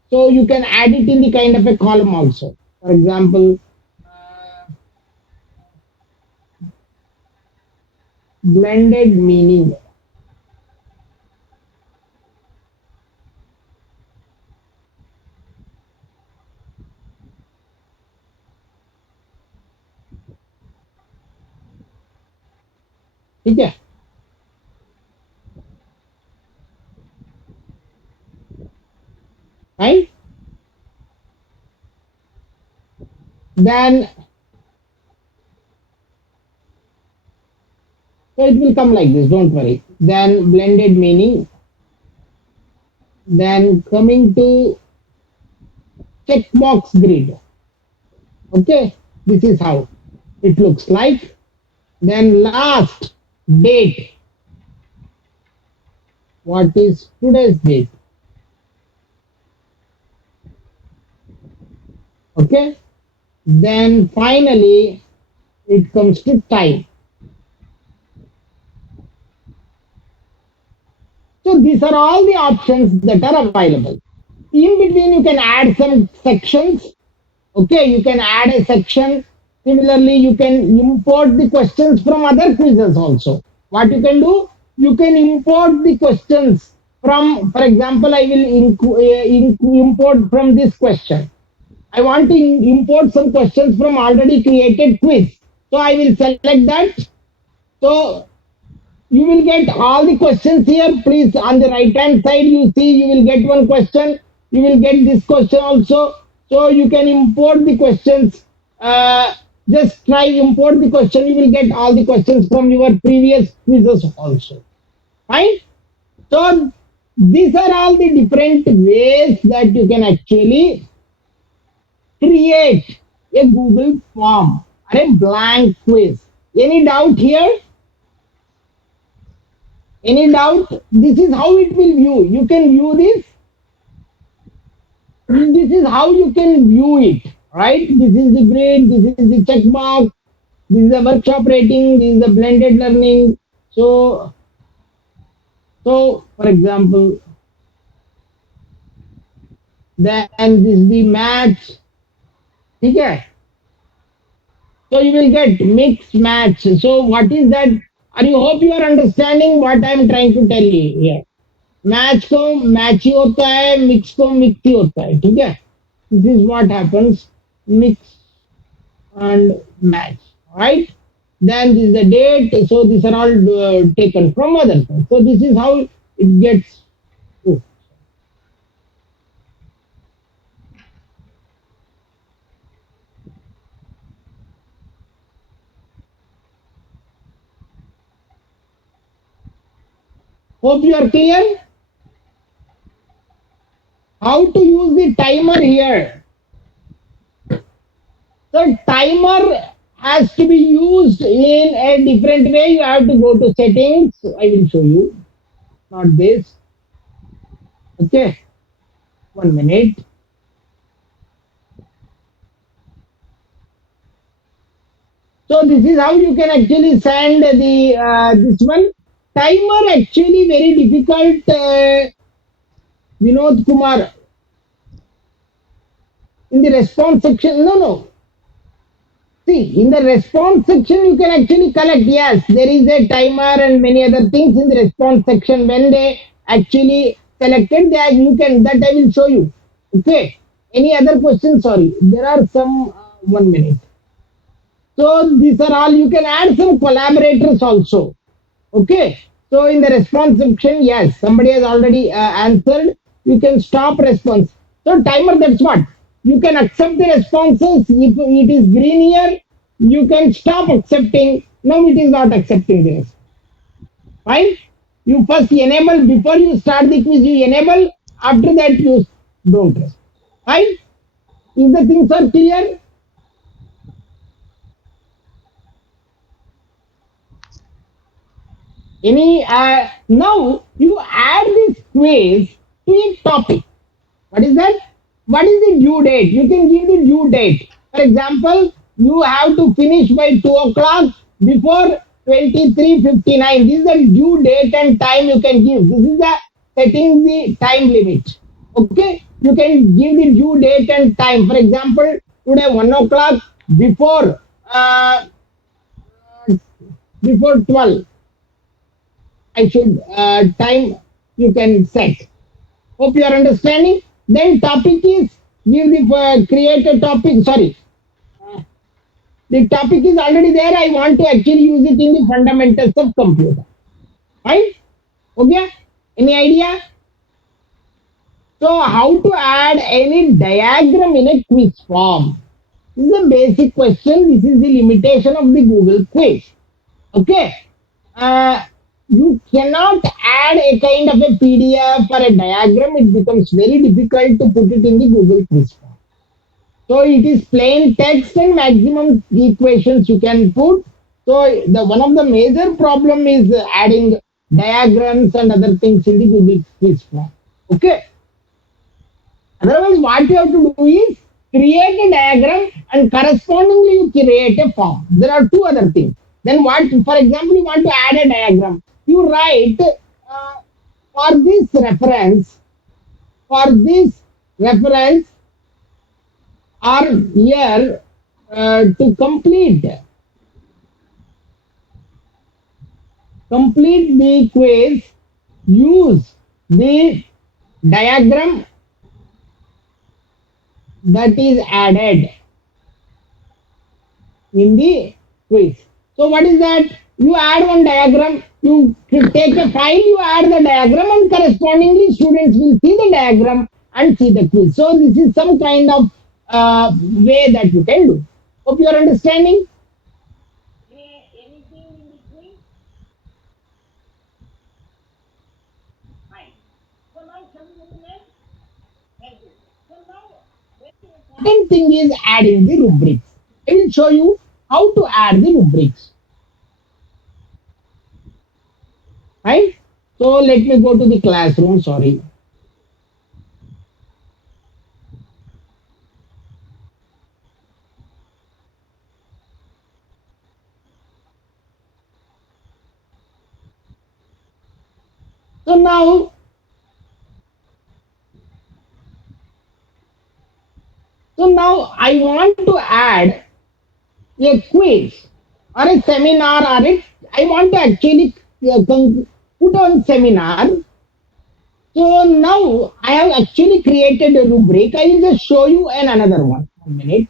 So you can add it in the kind of a column also. For example, blended meaning. ठीक है. Right? Then so it will come like this. Don't worry. Then blended meaning. Then coming to checkbox grid. Okay, this is how it looks like. Then last, date. What is today's date? Okay. Then finally it comes to time. So these are all the options that are available. In between you can add some sections. Okay, you can add a section. Similarly, you can import the questions from other quizzes also. What you can do, you can import the questions from, for example, I will import from this question. I want to import some questions from already created quiz. So I will select that. So you will get all the questions here. Please, on the right hand side, you see you will get one question. You will get this question also. So you can import the questions. Just try import the question. You will get all the questions from your previous quizzes also. Fine. So these are all the different ways that you can actually create a Google form or a blank quiz. Any doubt here? Any doubt? This is how it will view. You can view this. This is how you can view it, right? This is the grade, this is the checkbox, this is the workshop rating, this is the blended learning. So for example, then this is the match. Okay. So you will get mix match. So what is that? Are you hope you are understanding what I am trying to tell you here? Match को match ही होता है, mix को mix ही होता है. ठीक है. This is what happens, mix and match, right? Then this is the date. So these are all taken from other things. So this is how it gets. Oh, hope you are clear. How to use the timer here? The timer has to be used in a different way. You have to go to settings. I will show you. Not this. Okay. 1 minute. So this is how you can actually send the this one. Timer actually very difficult. Vinod Kumar, in the response section. No, no. See, in the response section, you can actually collect. Yes, there is a timer and many other things in the response section. When they actually selected that, you can, that I will show you. Okay. Any other questions? Sorry, there are some. 1 minute. So these are all. You can add some collaborators also. Okay. So in the response section, yes, somebody has already answered. You can stop response. So timer, that's what. You can accept the responses. If it is green here, you can stop accepting. No, it is not accepting this. Fine. You first enable before you start the quiz. You enable. After that, you Don't trust. Right? If the things are clear, any now you add this quiz to a topic. What is that? What is the due date? You can give the due date. For example, you have to finish by 2 o'clock before 23:59. This is the due date and time you can give. This is the setting the time limit. Okay? You can give the due date and time. For example, today 1 o'clock before uh, before 12. I should time you can set. Hope you are understanding. Then topic is give the create a topic. Sorry, the topic is already there. I want to actually use it in the fundamentals of computer. Right? Okay. Any idea? So how to add any diagram in a quiz form? This is a basic question. This is the limitation of the Google quiz. Okay. Uh, you cannot add a kind of a PDF or a diagram. It becomes very difficult to put it in the Google quiz form. So it is plain text and maximum equations you can put. So the one of the major problem is adding diagrams and other things in the Google quiz form. Okay. Otherwise, what you have to do is create a diagram and correspondingly you create a form. There are two other things. Then what, for example, you want to add a diagram. You write for this reference, for this reference or here to complete the quiz, use the diagram that is added in the quiz. So what is that? You add one diagram, you take a file, you add the diagram and correspondingly students will see the diagram and see the quiz. So this is some kind of way that you can do. Hope you are understanding. Second thing is adding the rubrics. I will show you how to add the rubrics. Right? So let me go to the classroom. Sorry. So now, I want to add a quiz or a seminar or it. I want to actually put on seminar. So now I have actually created a rubric. I will just show you another one. 1 minute.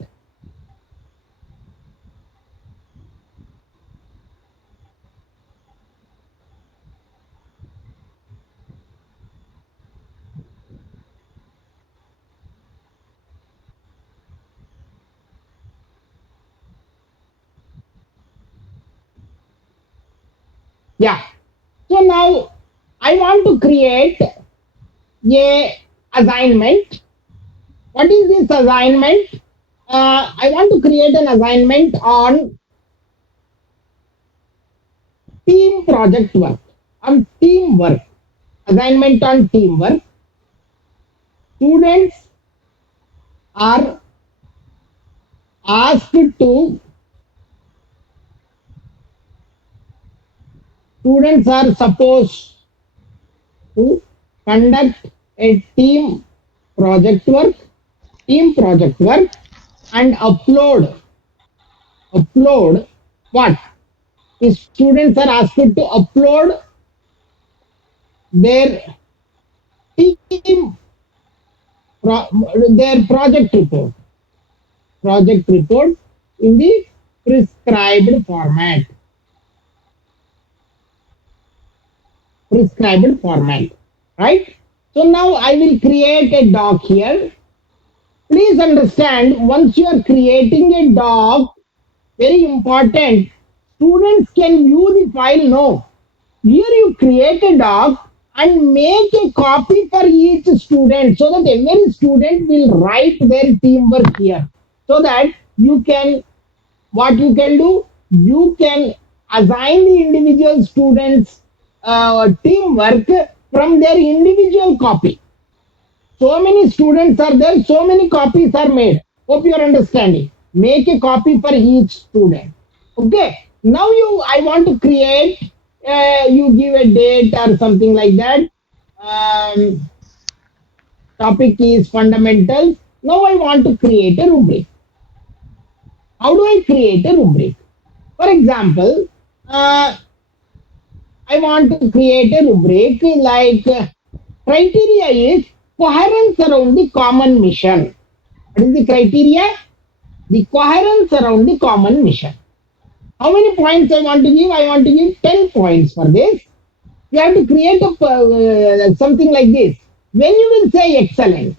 Yeah. So now I want to create a assignment. What is this assignment? I want to create an assignment on team project work, on teamwork. Assignment on teamwork. Students are asked to students are supposed to conduct a team project work and upload what? The students are asked to upload their team their project report in the prescribed format, right? So now I will create a doc here. Please understand, once you are creating a doc, very important, students can view the file. No, here you create a doc and make a copy for each student so that every student will write their teamwork here. So that you can, what you can do, you can assign the individual students teamwork from their individual copy. So many students are there, so many copies are made. Hope you are understanding. Make a copy for each student. Okay. Now I want to create, you give a date or something like that. Um, Topic is fundamentals. Now I want to create a rubric. How do I create a rubric? For example, uh, I want to create a rubric like criteria is coherence around the common mission. What is the criteria? The coherence around the common mission. How many points I want to give? I want to give 10 points for this. You have to create something like this. When you will say excellent,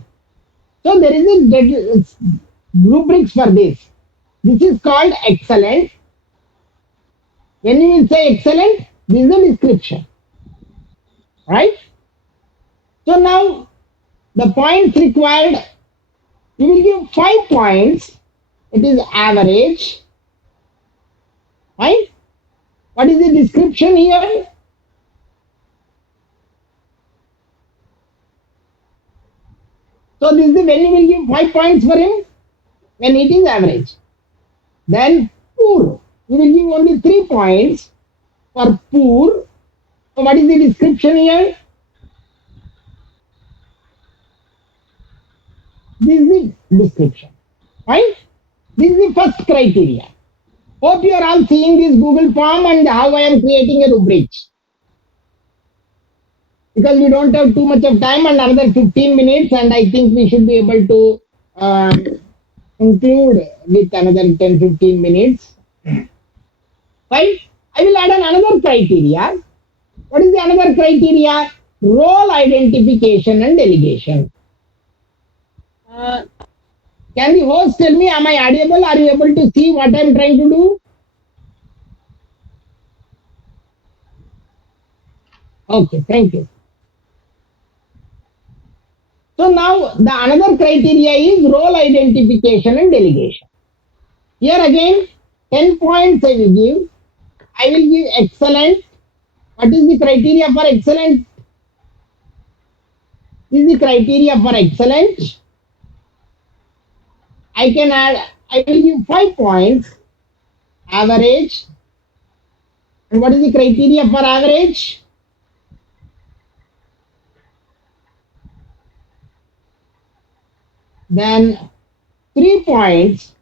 so there is rubrics for this. This is called excellent. When you will say excellent, this is the description, right? So now the points required, you will give 5 points. It is average, right? What is the description here? So this is the, when you will give 5 points for him, when it is average. Then poor, you will give only 3 points for poor. So what is the description here? This is the description, right? This is the first criteria. Hope you are all seeing this Google form and how I am creating a rubric. Because we don't have too much of time and another 15 minutes, and I think we should be able to conclude with another 10-15 minutes. Right? I will add another criteria. What is the another criteria? Role identification and delegation. Can the host tell me, am I audible? Are you able to see what I am trying to do? Okay, thank you. So now the another criteria is role identification and delegation. Here again, 10 points I will give. I will give excellent. What is the criteria for excellent? This is the criteria for excellent. I can add, I will give 5 points. Average. And what is the criteria for average? Then 3 points.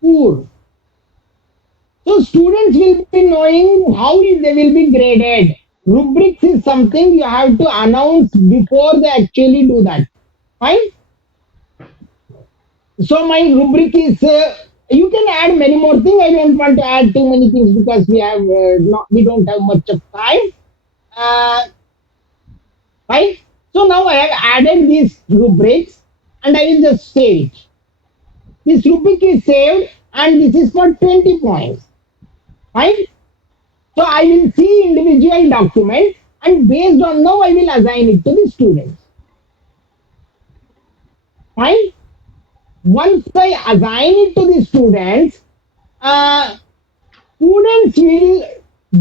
Poor. So students will be knowing how they will be graded. Rubrics is something you have to announce before they actually do that. Fine. So my rubric is, you can add many more things. I don't want to add too many things because we have we don't have much of time. Right. So now I have added these rubrics and I will just save it. This rubric is saved and this is for 20 points. Right. So I will see individual document and based on now I will assign it to the students. Fine. Once I assign it to the students, students will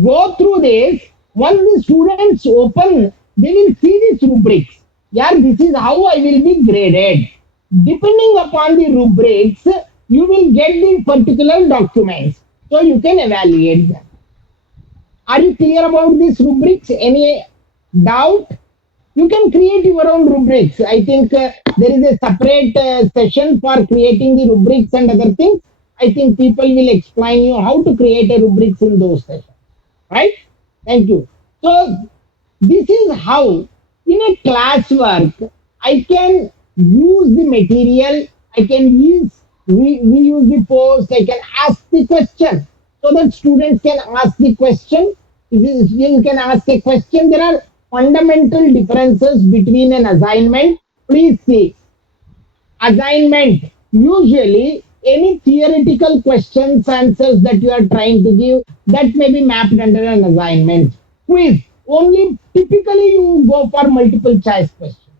go through this. Once the students open, they will see these rubrics. Yeah, this is how I will be graded. Depending upon the rubrics, you will get the particular documents. So you can evaluate them. Are you clear about these rubrics? Any doubt? You can create your own rubrics. I think there is a separate session for creating the rubrics and other things. I think people will explain you how to create a rubrics in those sessions. Right? Thank you. So this is how in a classwork I can use the material, I can use reuse the post, I can ask the question so that students can ask the question. If you can ask a question, there are fundamental differences between an assignment. Please see, assignment, usually any theoretical questions answers that you are trying to give, that may be mapped under an assignment. Quiz, only typically you go for multiple choice question.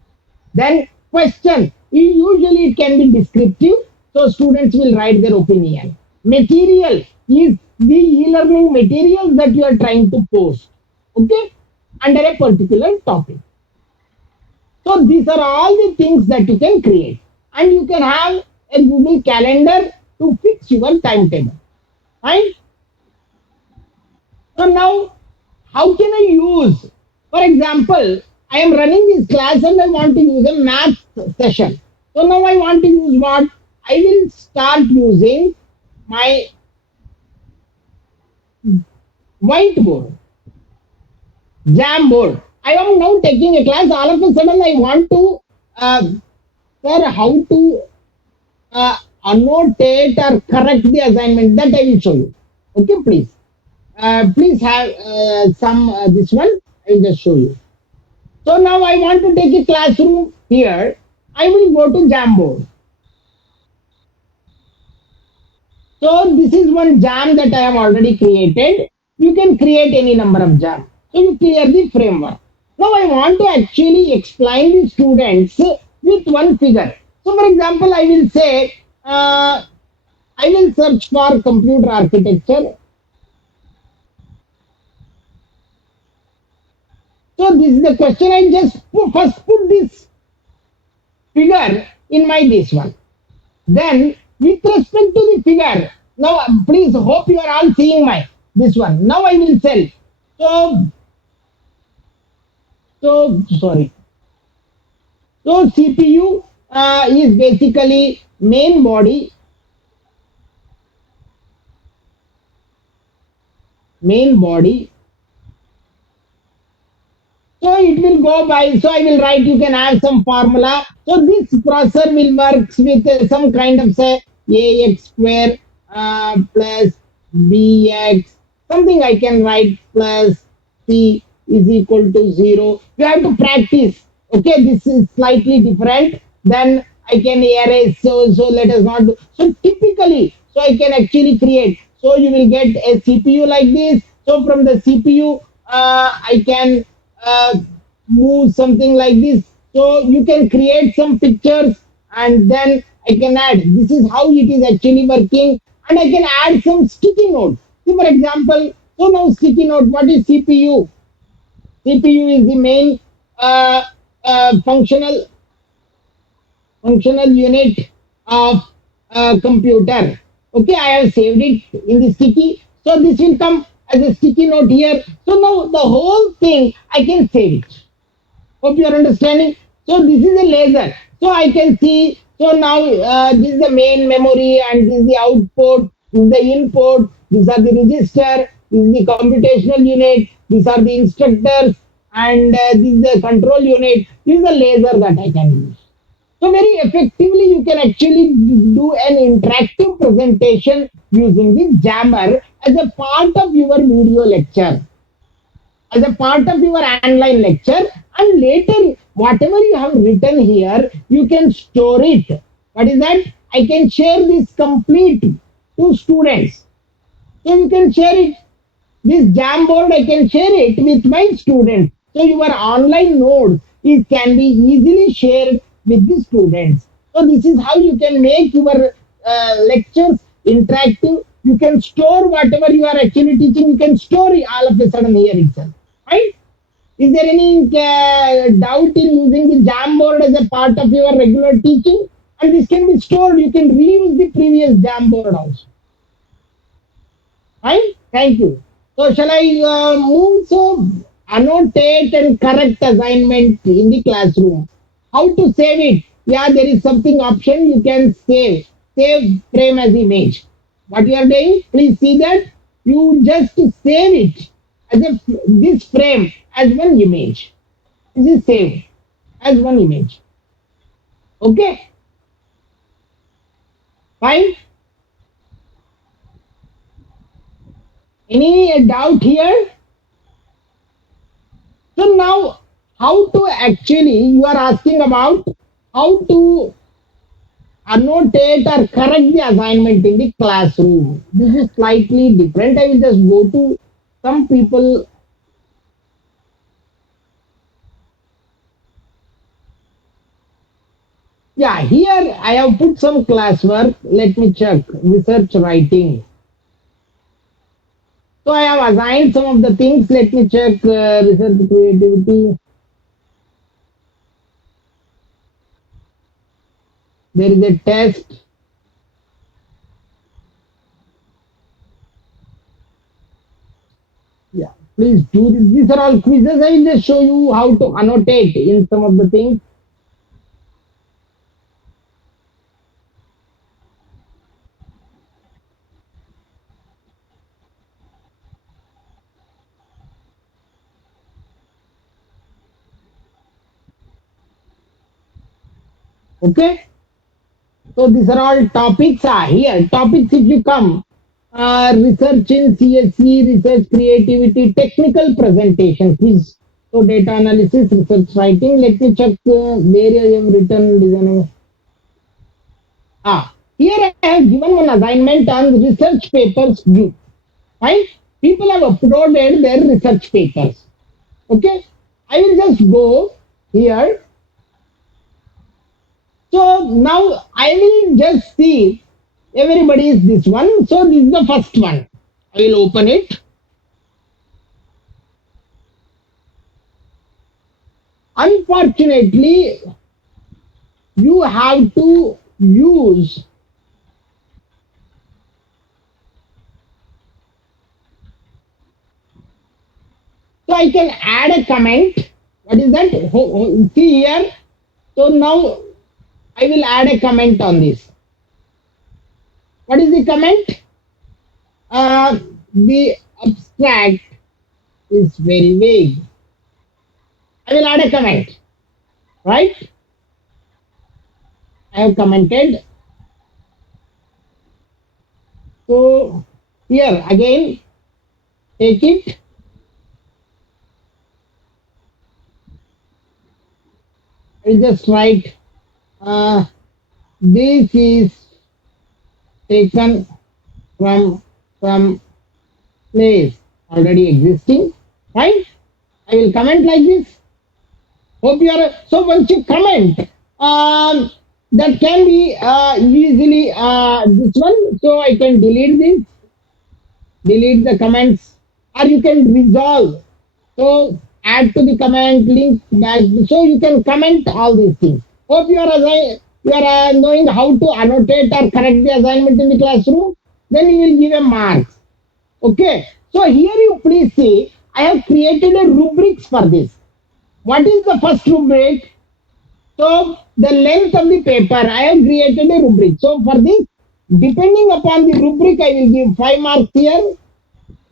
Then question, usually it can be descriptive, so students will write their opinion. Material is the e-learning materials that you are trying to post, okay, under a particular topic. So these are all the things that you can create, and you can have a Google Calendar to fix your timetable. Right? So now, how can I use? For example, I am running this class and I want to use a math session. So now I want to use what? I will start using my whiteboard, Jamboard. I am now taking a class. All of a sudden, I want to, uh, sir, how to uh, annotate or correct the assignment. That I will show you. Okay, please. Please have some this one. I will just show you. So now I want to take a classroom here. I will go to Jamboard. So this is one jam that I have already created. You can create any number of jam. So you clear the framework. Now I want to actually explain the students with one figure. So for example, I will say, I will search for computer architecture. So this is the question. I just first put this figure in my this one. Then, with respect to the figure, now please hope you are all seeing my this one. Now I will sell. So, so sorry. So CPU is basically main body. So it will go by. So I will write. You can have some formula. So this processor will work with some kind of say ax square plus bx. Something I can write plus c is equal to 0. You have to practice. Okay, this is slightly different. Then I can erase. So let us not do. So typically, so I can actually create. So you will get a CPU like this. So from the CPU, I can uh, move something like this. So you can create some pictures and then I can add. This is how it is actually working. And I can add some sticky notes. See, for example, so now sticky note, what is CPU? CPU is the main uh, functional unit of computer. Okay, I have saved it in the sticky. So this will come as a sticky note here. So now the whole thing I can save it. Hope you are understanding. So this is a laser. So I can see. So now this is the main memory and this is the output. This is the input. These are the register. This is the computational unit. These are the instructors and this is the control unit. This is the laser that I can use. So very effectively, you can actually do an interactive presentation using the Jammer as a part of your video lecture, as a part of your online lecture, and later whatever you have written here, you can store it. What is that? I can share this complete to students. So you can share it. This Jamboard, I can share it with my students. So your online notes is can be easily shared with the students. So this is how you can make your lectures interactive. You can store whatever you are actually teaching. You can store it all of a sudden here itself. Right? Is there any doubt in using the Jamboard as a part of your regular teaching? And this can be stored. You can reuse the previous Jamboard also. Fine, thank you. So shall I move? So annotate and correct assignment in the classroom. How to save it? Yeah, there is something option you can save. Save frame as image. What you are doing? Please see that you just save it as a this frame as one image. This is saved as one image. Okay, fine. Any doubt here? So now, how to actually, you are asking about how to annotate or correct the assignment in the classroom. This is slightly different. I will just go to some people. Yeah, here I have put some classwork. Let me check. Research writing. So I have assigned some of the things. Let me check. Research creativity. There is a test. Yeah, please do this. These are all quizzes. I will just show you how to annotate in some of the things. Okay. So these are all topics are here. Topics if you come. Research in CSC, research creativity, technical presentation, quiz. So data analysis, research writing. Let me check where I have written design. Here I have given one assignment on research papers view. Fine. People have uploaded their research papers. Okay. I will just go here. So now I will just see everybody is this one. So this is the first one. I will open it. Unfortunately, you have to use. So I can add a comment. What is that? See here. So now I will add a comment on this. What is the comment? The abstract is very vague. I will add a comment, right? I have commented. So here again, take it. I will just write. This is taken from some place already existing. Right? I will comment like this. Hope you are. So once you comment, that can be easily this one. So I can delete this, delete the comments, or you can resolve. So add to the comment, link back. So you can comment all these things. Hope you are knowing how to annotate or correct the assignment in the classroom. Then you will give a mark. Okay. So here you please see, I have created a rubrics for this. What is the first rubric? So the length of the paper, I have created a rubric. So for this, depending upon the rubric, I will give 5 marks here.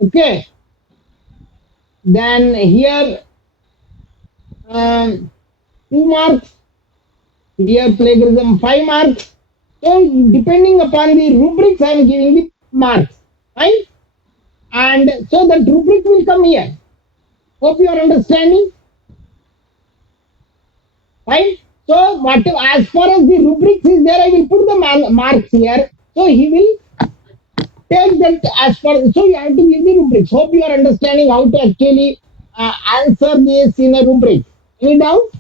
Okay. Then here, 2 marks. Here plagiarism 5 marks. So depending upon the rubrics, I am giving the marks. Right? And so that rubric will come here. Hope you are understanding. Fine. So what as far as the rubrics is there, I will put the marks here. So he will take that as far. So you have to give the rubrics. Hope you are understanding how to actually answer this in a rubric. Any doubt?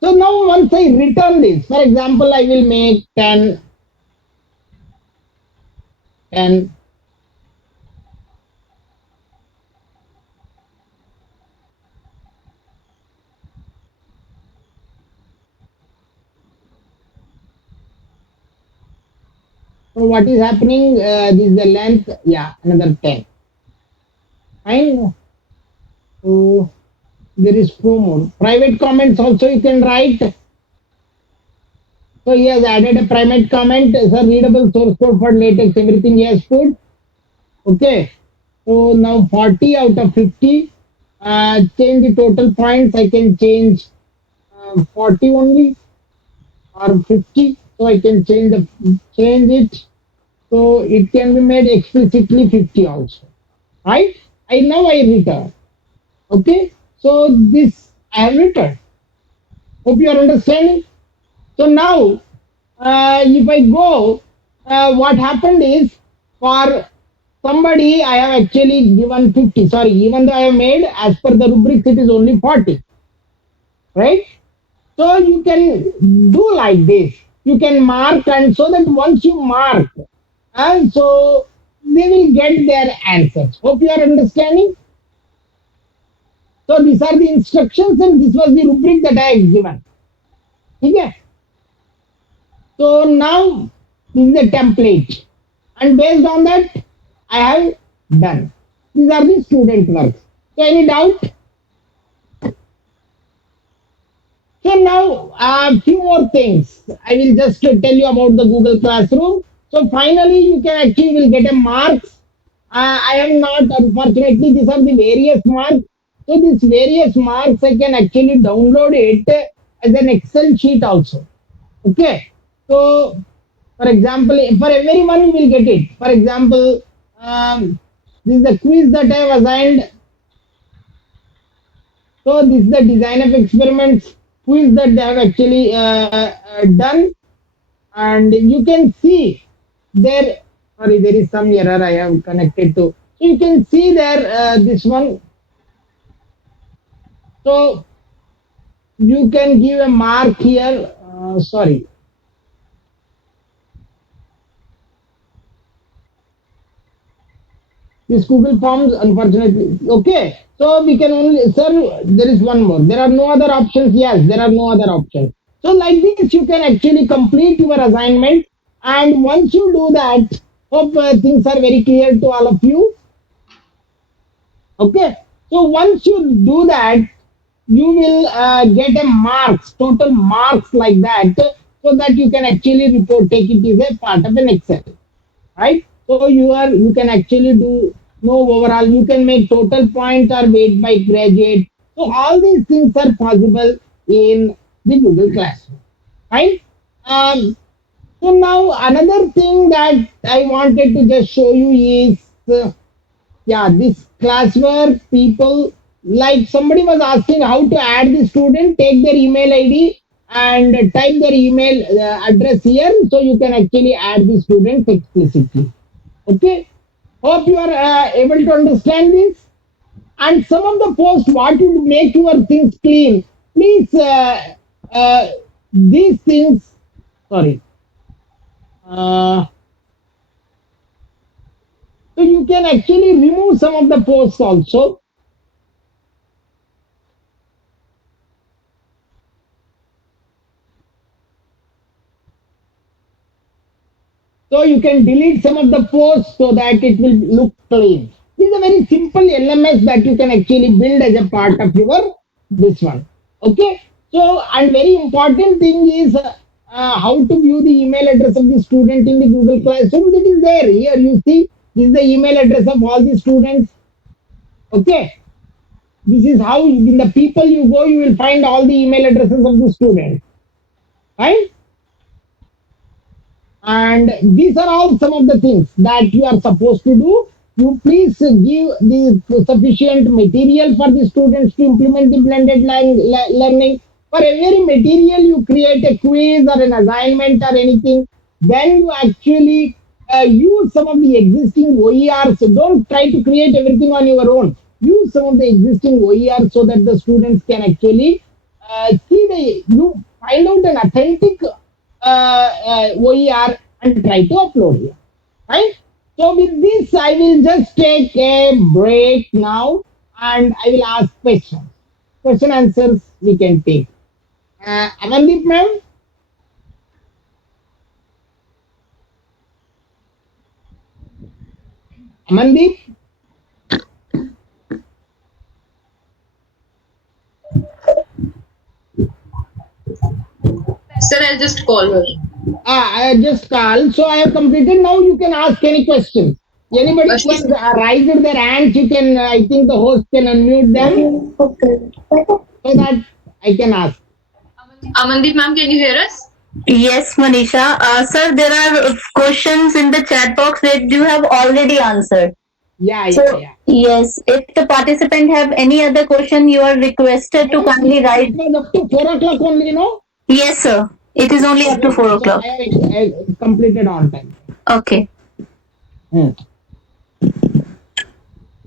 So now once I return this, for example, I will make 10, 10. So what is happening? This is the length. Yeah, another 10. Fine. So there is 4 more. Private comments also you can write. So he has added a private comment. Sir, readable source code for latex. Everything he has put. Okay. So now 40 out of 50. Change the total points. I can change 40 only or 50. So I can change it. So it can be made explicitly 50 also. Right? I return. Okay. So this I have written. Hope you are understanding. So now, if I go, what happened is for somebody I have actually given 50. Sorry, even though I have made as per the rubrics, it is only 40. Right? So you can do like this. You can mark, and so that once you mark, and so they will get their answers. Hope you are understanding. So these are the instructions, and this was the rubric that I have given. Okay. So now this is the template, and based on that, I have done. These are the student works. So any doubt? So now a few more things. I will just tell you about the Google Classroom. So finally, you can actually will get a marks. I am not, unfortunately, these are the various marks. So these various marks I can actually download it as an Excel sheet also. Okay. So for example, for everyone you will get it. For example, this is the quiz that I have assigned. So this is the design of experiments quiz that they have actually done, and you can see there. Sorry, there is some error I have connected to. So you can see there this one. So you can give a mark here. Sorry, this Google Forms, unfortunately. Okay, so we can only, sir, there is one more. There are no other options. Yes, there are no other options. So, like this, you can actually complete your assignment. And once you do that, hope things are very clear to all of you. Okay, so once you do that, you will get a marks, total marks like that, so that you can actually report, take it as a part of an Excel, right? So you can actually do no overall. You can make total points or weight by graduate. So all these things are possible in the Google Classroom, right? Um, so now another thing that I wanted to just show you is yeah, this classwork people, like somebody was asking how to add the student, take their email ID and type their email address here, so you can actually add the students explicitly. Okay, hope you are able to understand this. And some of the posts what you make your things clean, please uh, these things, sorry, uh, so you can actually remove some of the posts also. So you can delete some of the posts so that it will look clean. This is a very simple LMS that you can actually build as a part of your this one. Okay. So and very important thing is how to view the email address of the student in the Google Classroom. That is there. Here you see this is the email address of all the students. Okay. This is how in the people you go, you will find all the email addresses of the students. Right? And these are all some of the things that you are supposed to do. You please give the sufficient material for the students to implement the blended learning. For every material you create a quiz or an assignment or anything, then you actually use some of the existing OERs. Don't try to create everything on your own. Use some of the existing OERs so that the students can actually see you find out an authentic OER and try to upload here. Right? So with this, I will just take a break now and I will ask questions. Question answers we can take. Amandeep ma'am, Amandeep, Sir, I'll just call her. I just called. So I have completed. Now you can ask any questions. Anybody who has She's raised their hands, you can, I think the host can unmute them so that I can ask. Amandeep ma'am, can you hear us? Yes, Manisha. Sir, there are questions in the chat box that you have already answered. Yeah, yeah, So, yeah. yes, if the participant have any other question, you are requested to kindly It write. was up to 4 o'clock only, no? Yes, sir. It is only up to Okay, 4 okay. So o'clock. I completed on time. Okay. Hmm.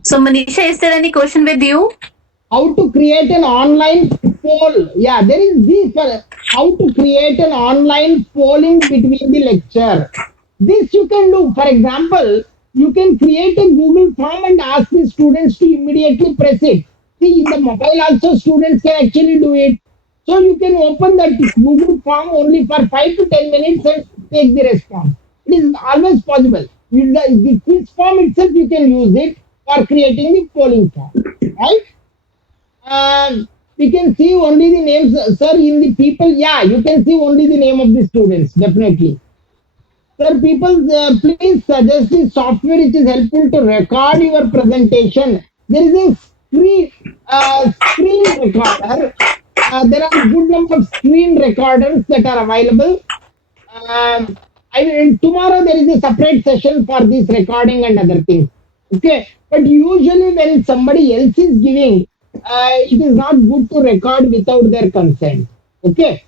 So, Manisha, is there any question with you? How to create an online poll. Yeah, there is this how to create an online polling between the lecture. This you can do. For example, you can create a Google form and ask the students to immediately press it. See, in the mobile also students can actually do it. So you can open that Google form only for 5 to 10 minutes and take the response. It is always possible. The quiz form itself you can use it for creating the polling form, right? We can see only the names, sir, in the people. Yeah, you can see only the name of the students, definitely. Sir, people, please suggest the software which is helpful to record your presentation. There is a screen recorder. There are good number of screen recorders that are available. Um, tomorrow there is a separate session for this recording and other things. Okay, but usually when somebody else is giving, it is not good to record without their consent. Okay,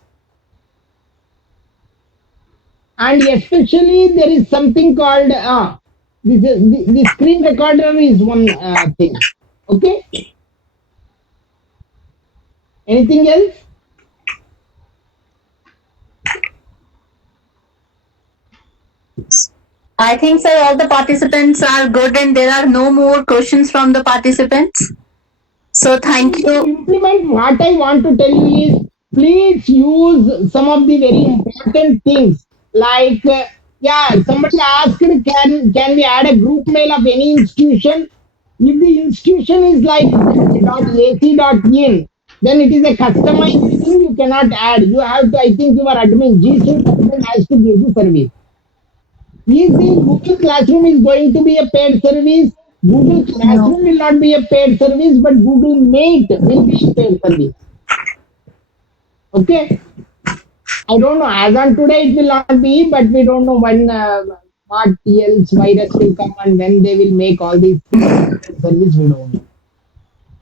and especially there is something called the screen recorder is one thing. Okay, anything else? I think, sir, all the participants are good and there are no more questions from the participants. So thank To you. implement what I want to tell you is please use some of the very important things like yeah, somebody asked can we add a group mail of any institution? If the institution is like .ac.in, then it is a customized thing you cannot add. You have to, I think your admin, G Sync admin has to give the service. Is the Google Classroom is going to be a paid service? Google No. Classroom will not be a paid service, but Google Meet will be a paid service. Okay? I don't know. As on today, it will not be, but we don't know when what else virus will come and when they will make all these things paid service. We don't know.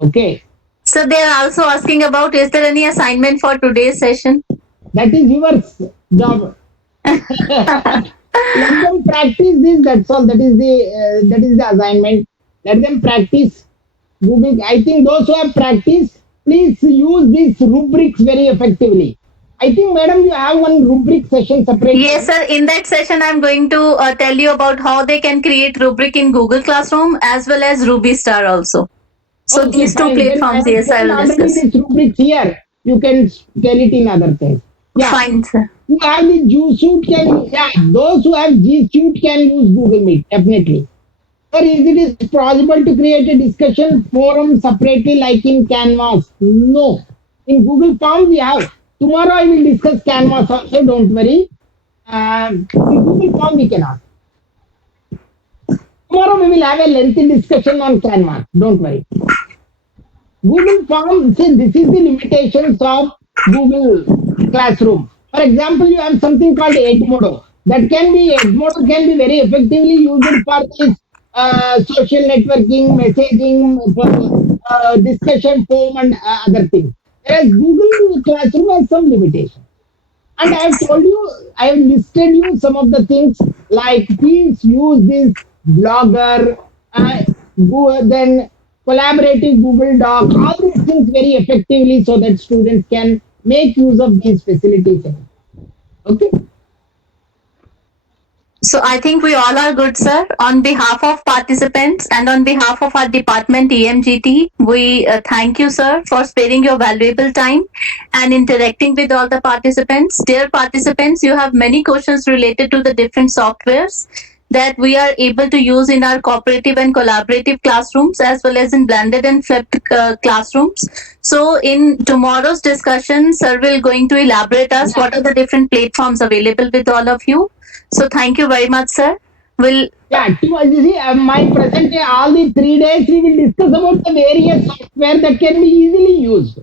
Okay? So they are also asking about, is there any assignment for today's session? That is your job. Let them practice this. That's all. That is the assignment. Let them practice. Google. I think those who have practiced, please use these rubrics very effectively. I think, madam, you have one rubric session separate. Yes, sir. In that session, I'm going to tell you about how they can create rubric in Google Classroom as well as Ruby Star also. So Okay, these two fine. Then I platforms, have yes, I told will already discuss. this rubrics here. You can tell it in other things. Yeah. Fine, sir. Who have the G Suite can, yeah, those who have G Suite can use Google Meet, definitely. Sir, is it is possible to create a discussion forum separately like in Canvas? No. In Google Form we have. Tomorrow I will discuss Canvas also, don't worry. In Google Form we cannot. Tomorrow we will have a lengthy discussion on Canvas, don't worry. Google Form, see, this is the limitations of Google Classroom. For example, you have something called Edmodo. Edmodo can be very effectively used for this social networking, messaging, for, discussion forum, and other things. Whereas Google Classroom has some limitations. And I have told you, I have listed you some of the things like please use this blogger, then collaborative Google Doc, all these things very effectively so that students can make use of these facilities. Okay. So I think we all are good, sir. On behalf of participants and on behalf of our department EMGT, we thank you, sir, for sparing your valuable time and interacting with all the participants. Dear participants, you have many questions related to the different softwares that we are able to use in our cooperative and collaborative classrooms as well as in blended and flipped classrooms. So in tomorrow's discussion, sir will going to elaborate us what are the different platforms available with all of you. So thank you very much, sir. Will Yeah, you see, my present all the 3 days we will discuss about the various software that can be easily used.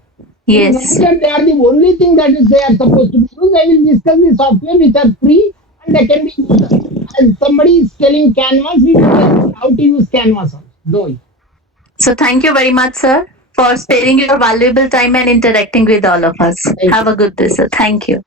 It is yes. not that they are the only thing that is they are supposed to be used. I will discuss the software which are free and they can be used. As somebody is telling Canvas, we will tell how to use Canvas also. Though. So thank you very much, sir, for sparing your valuable time and interacting with all of us. Thank Have you. a good day, sir. Thank you.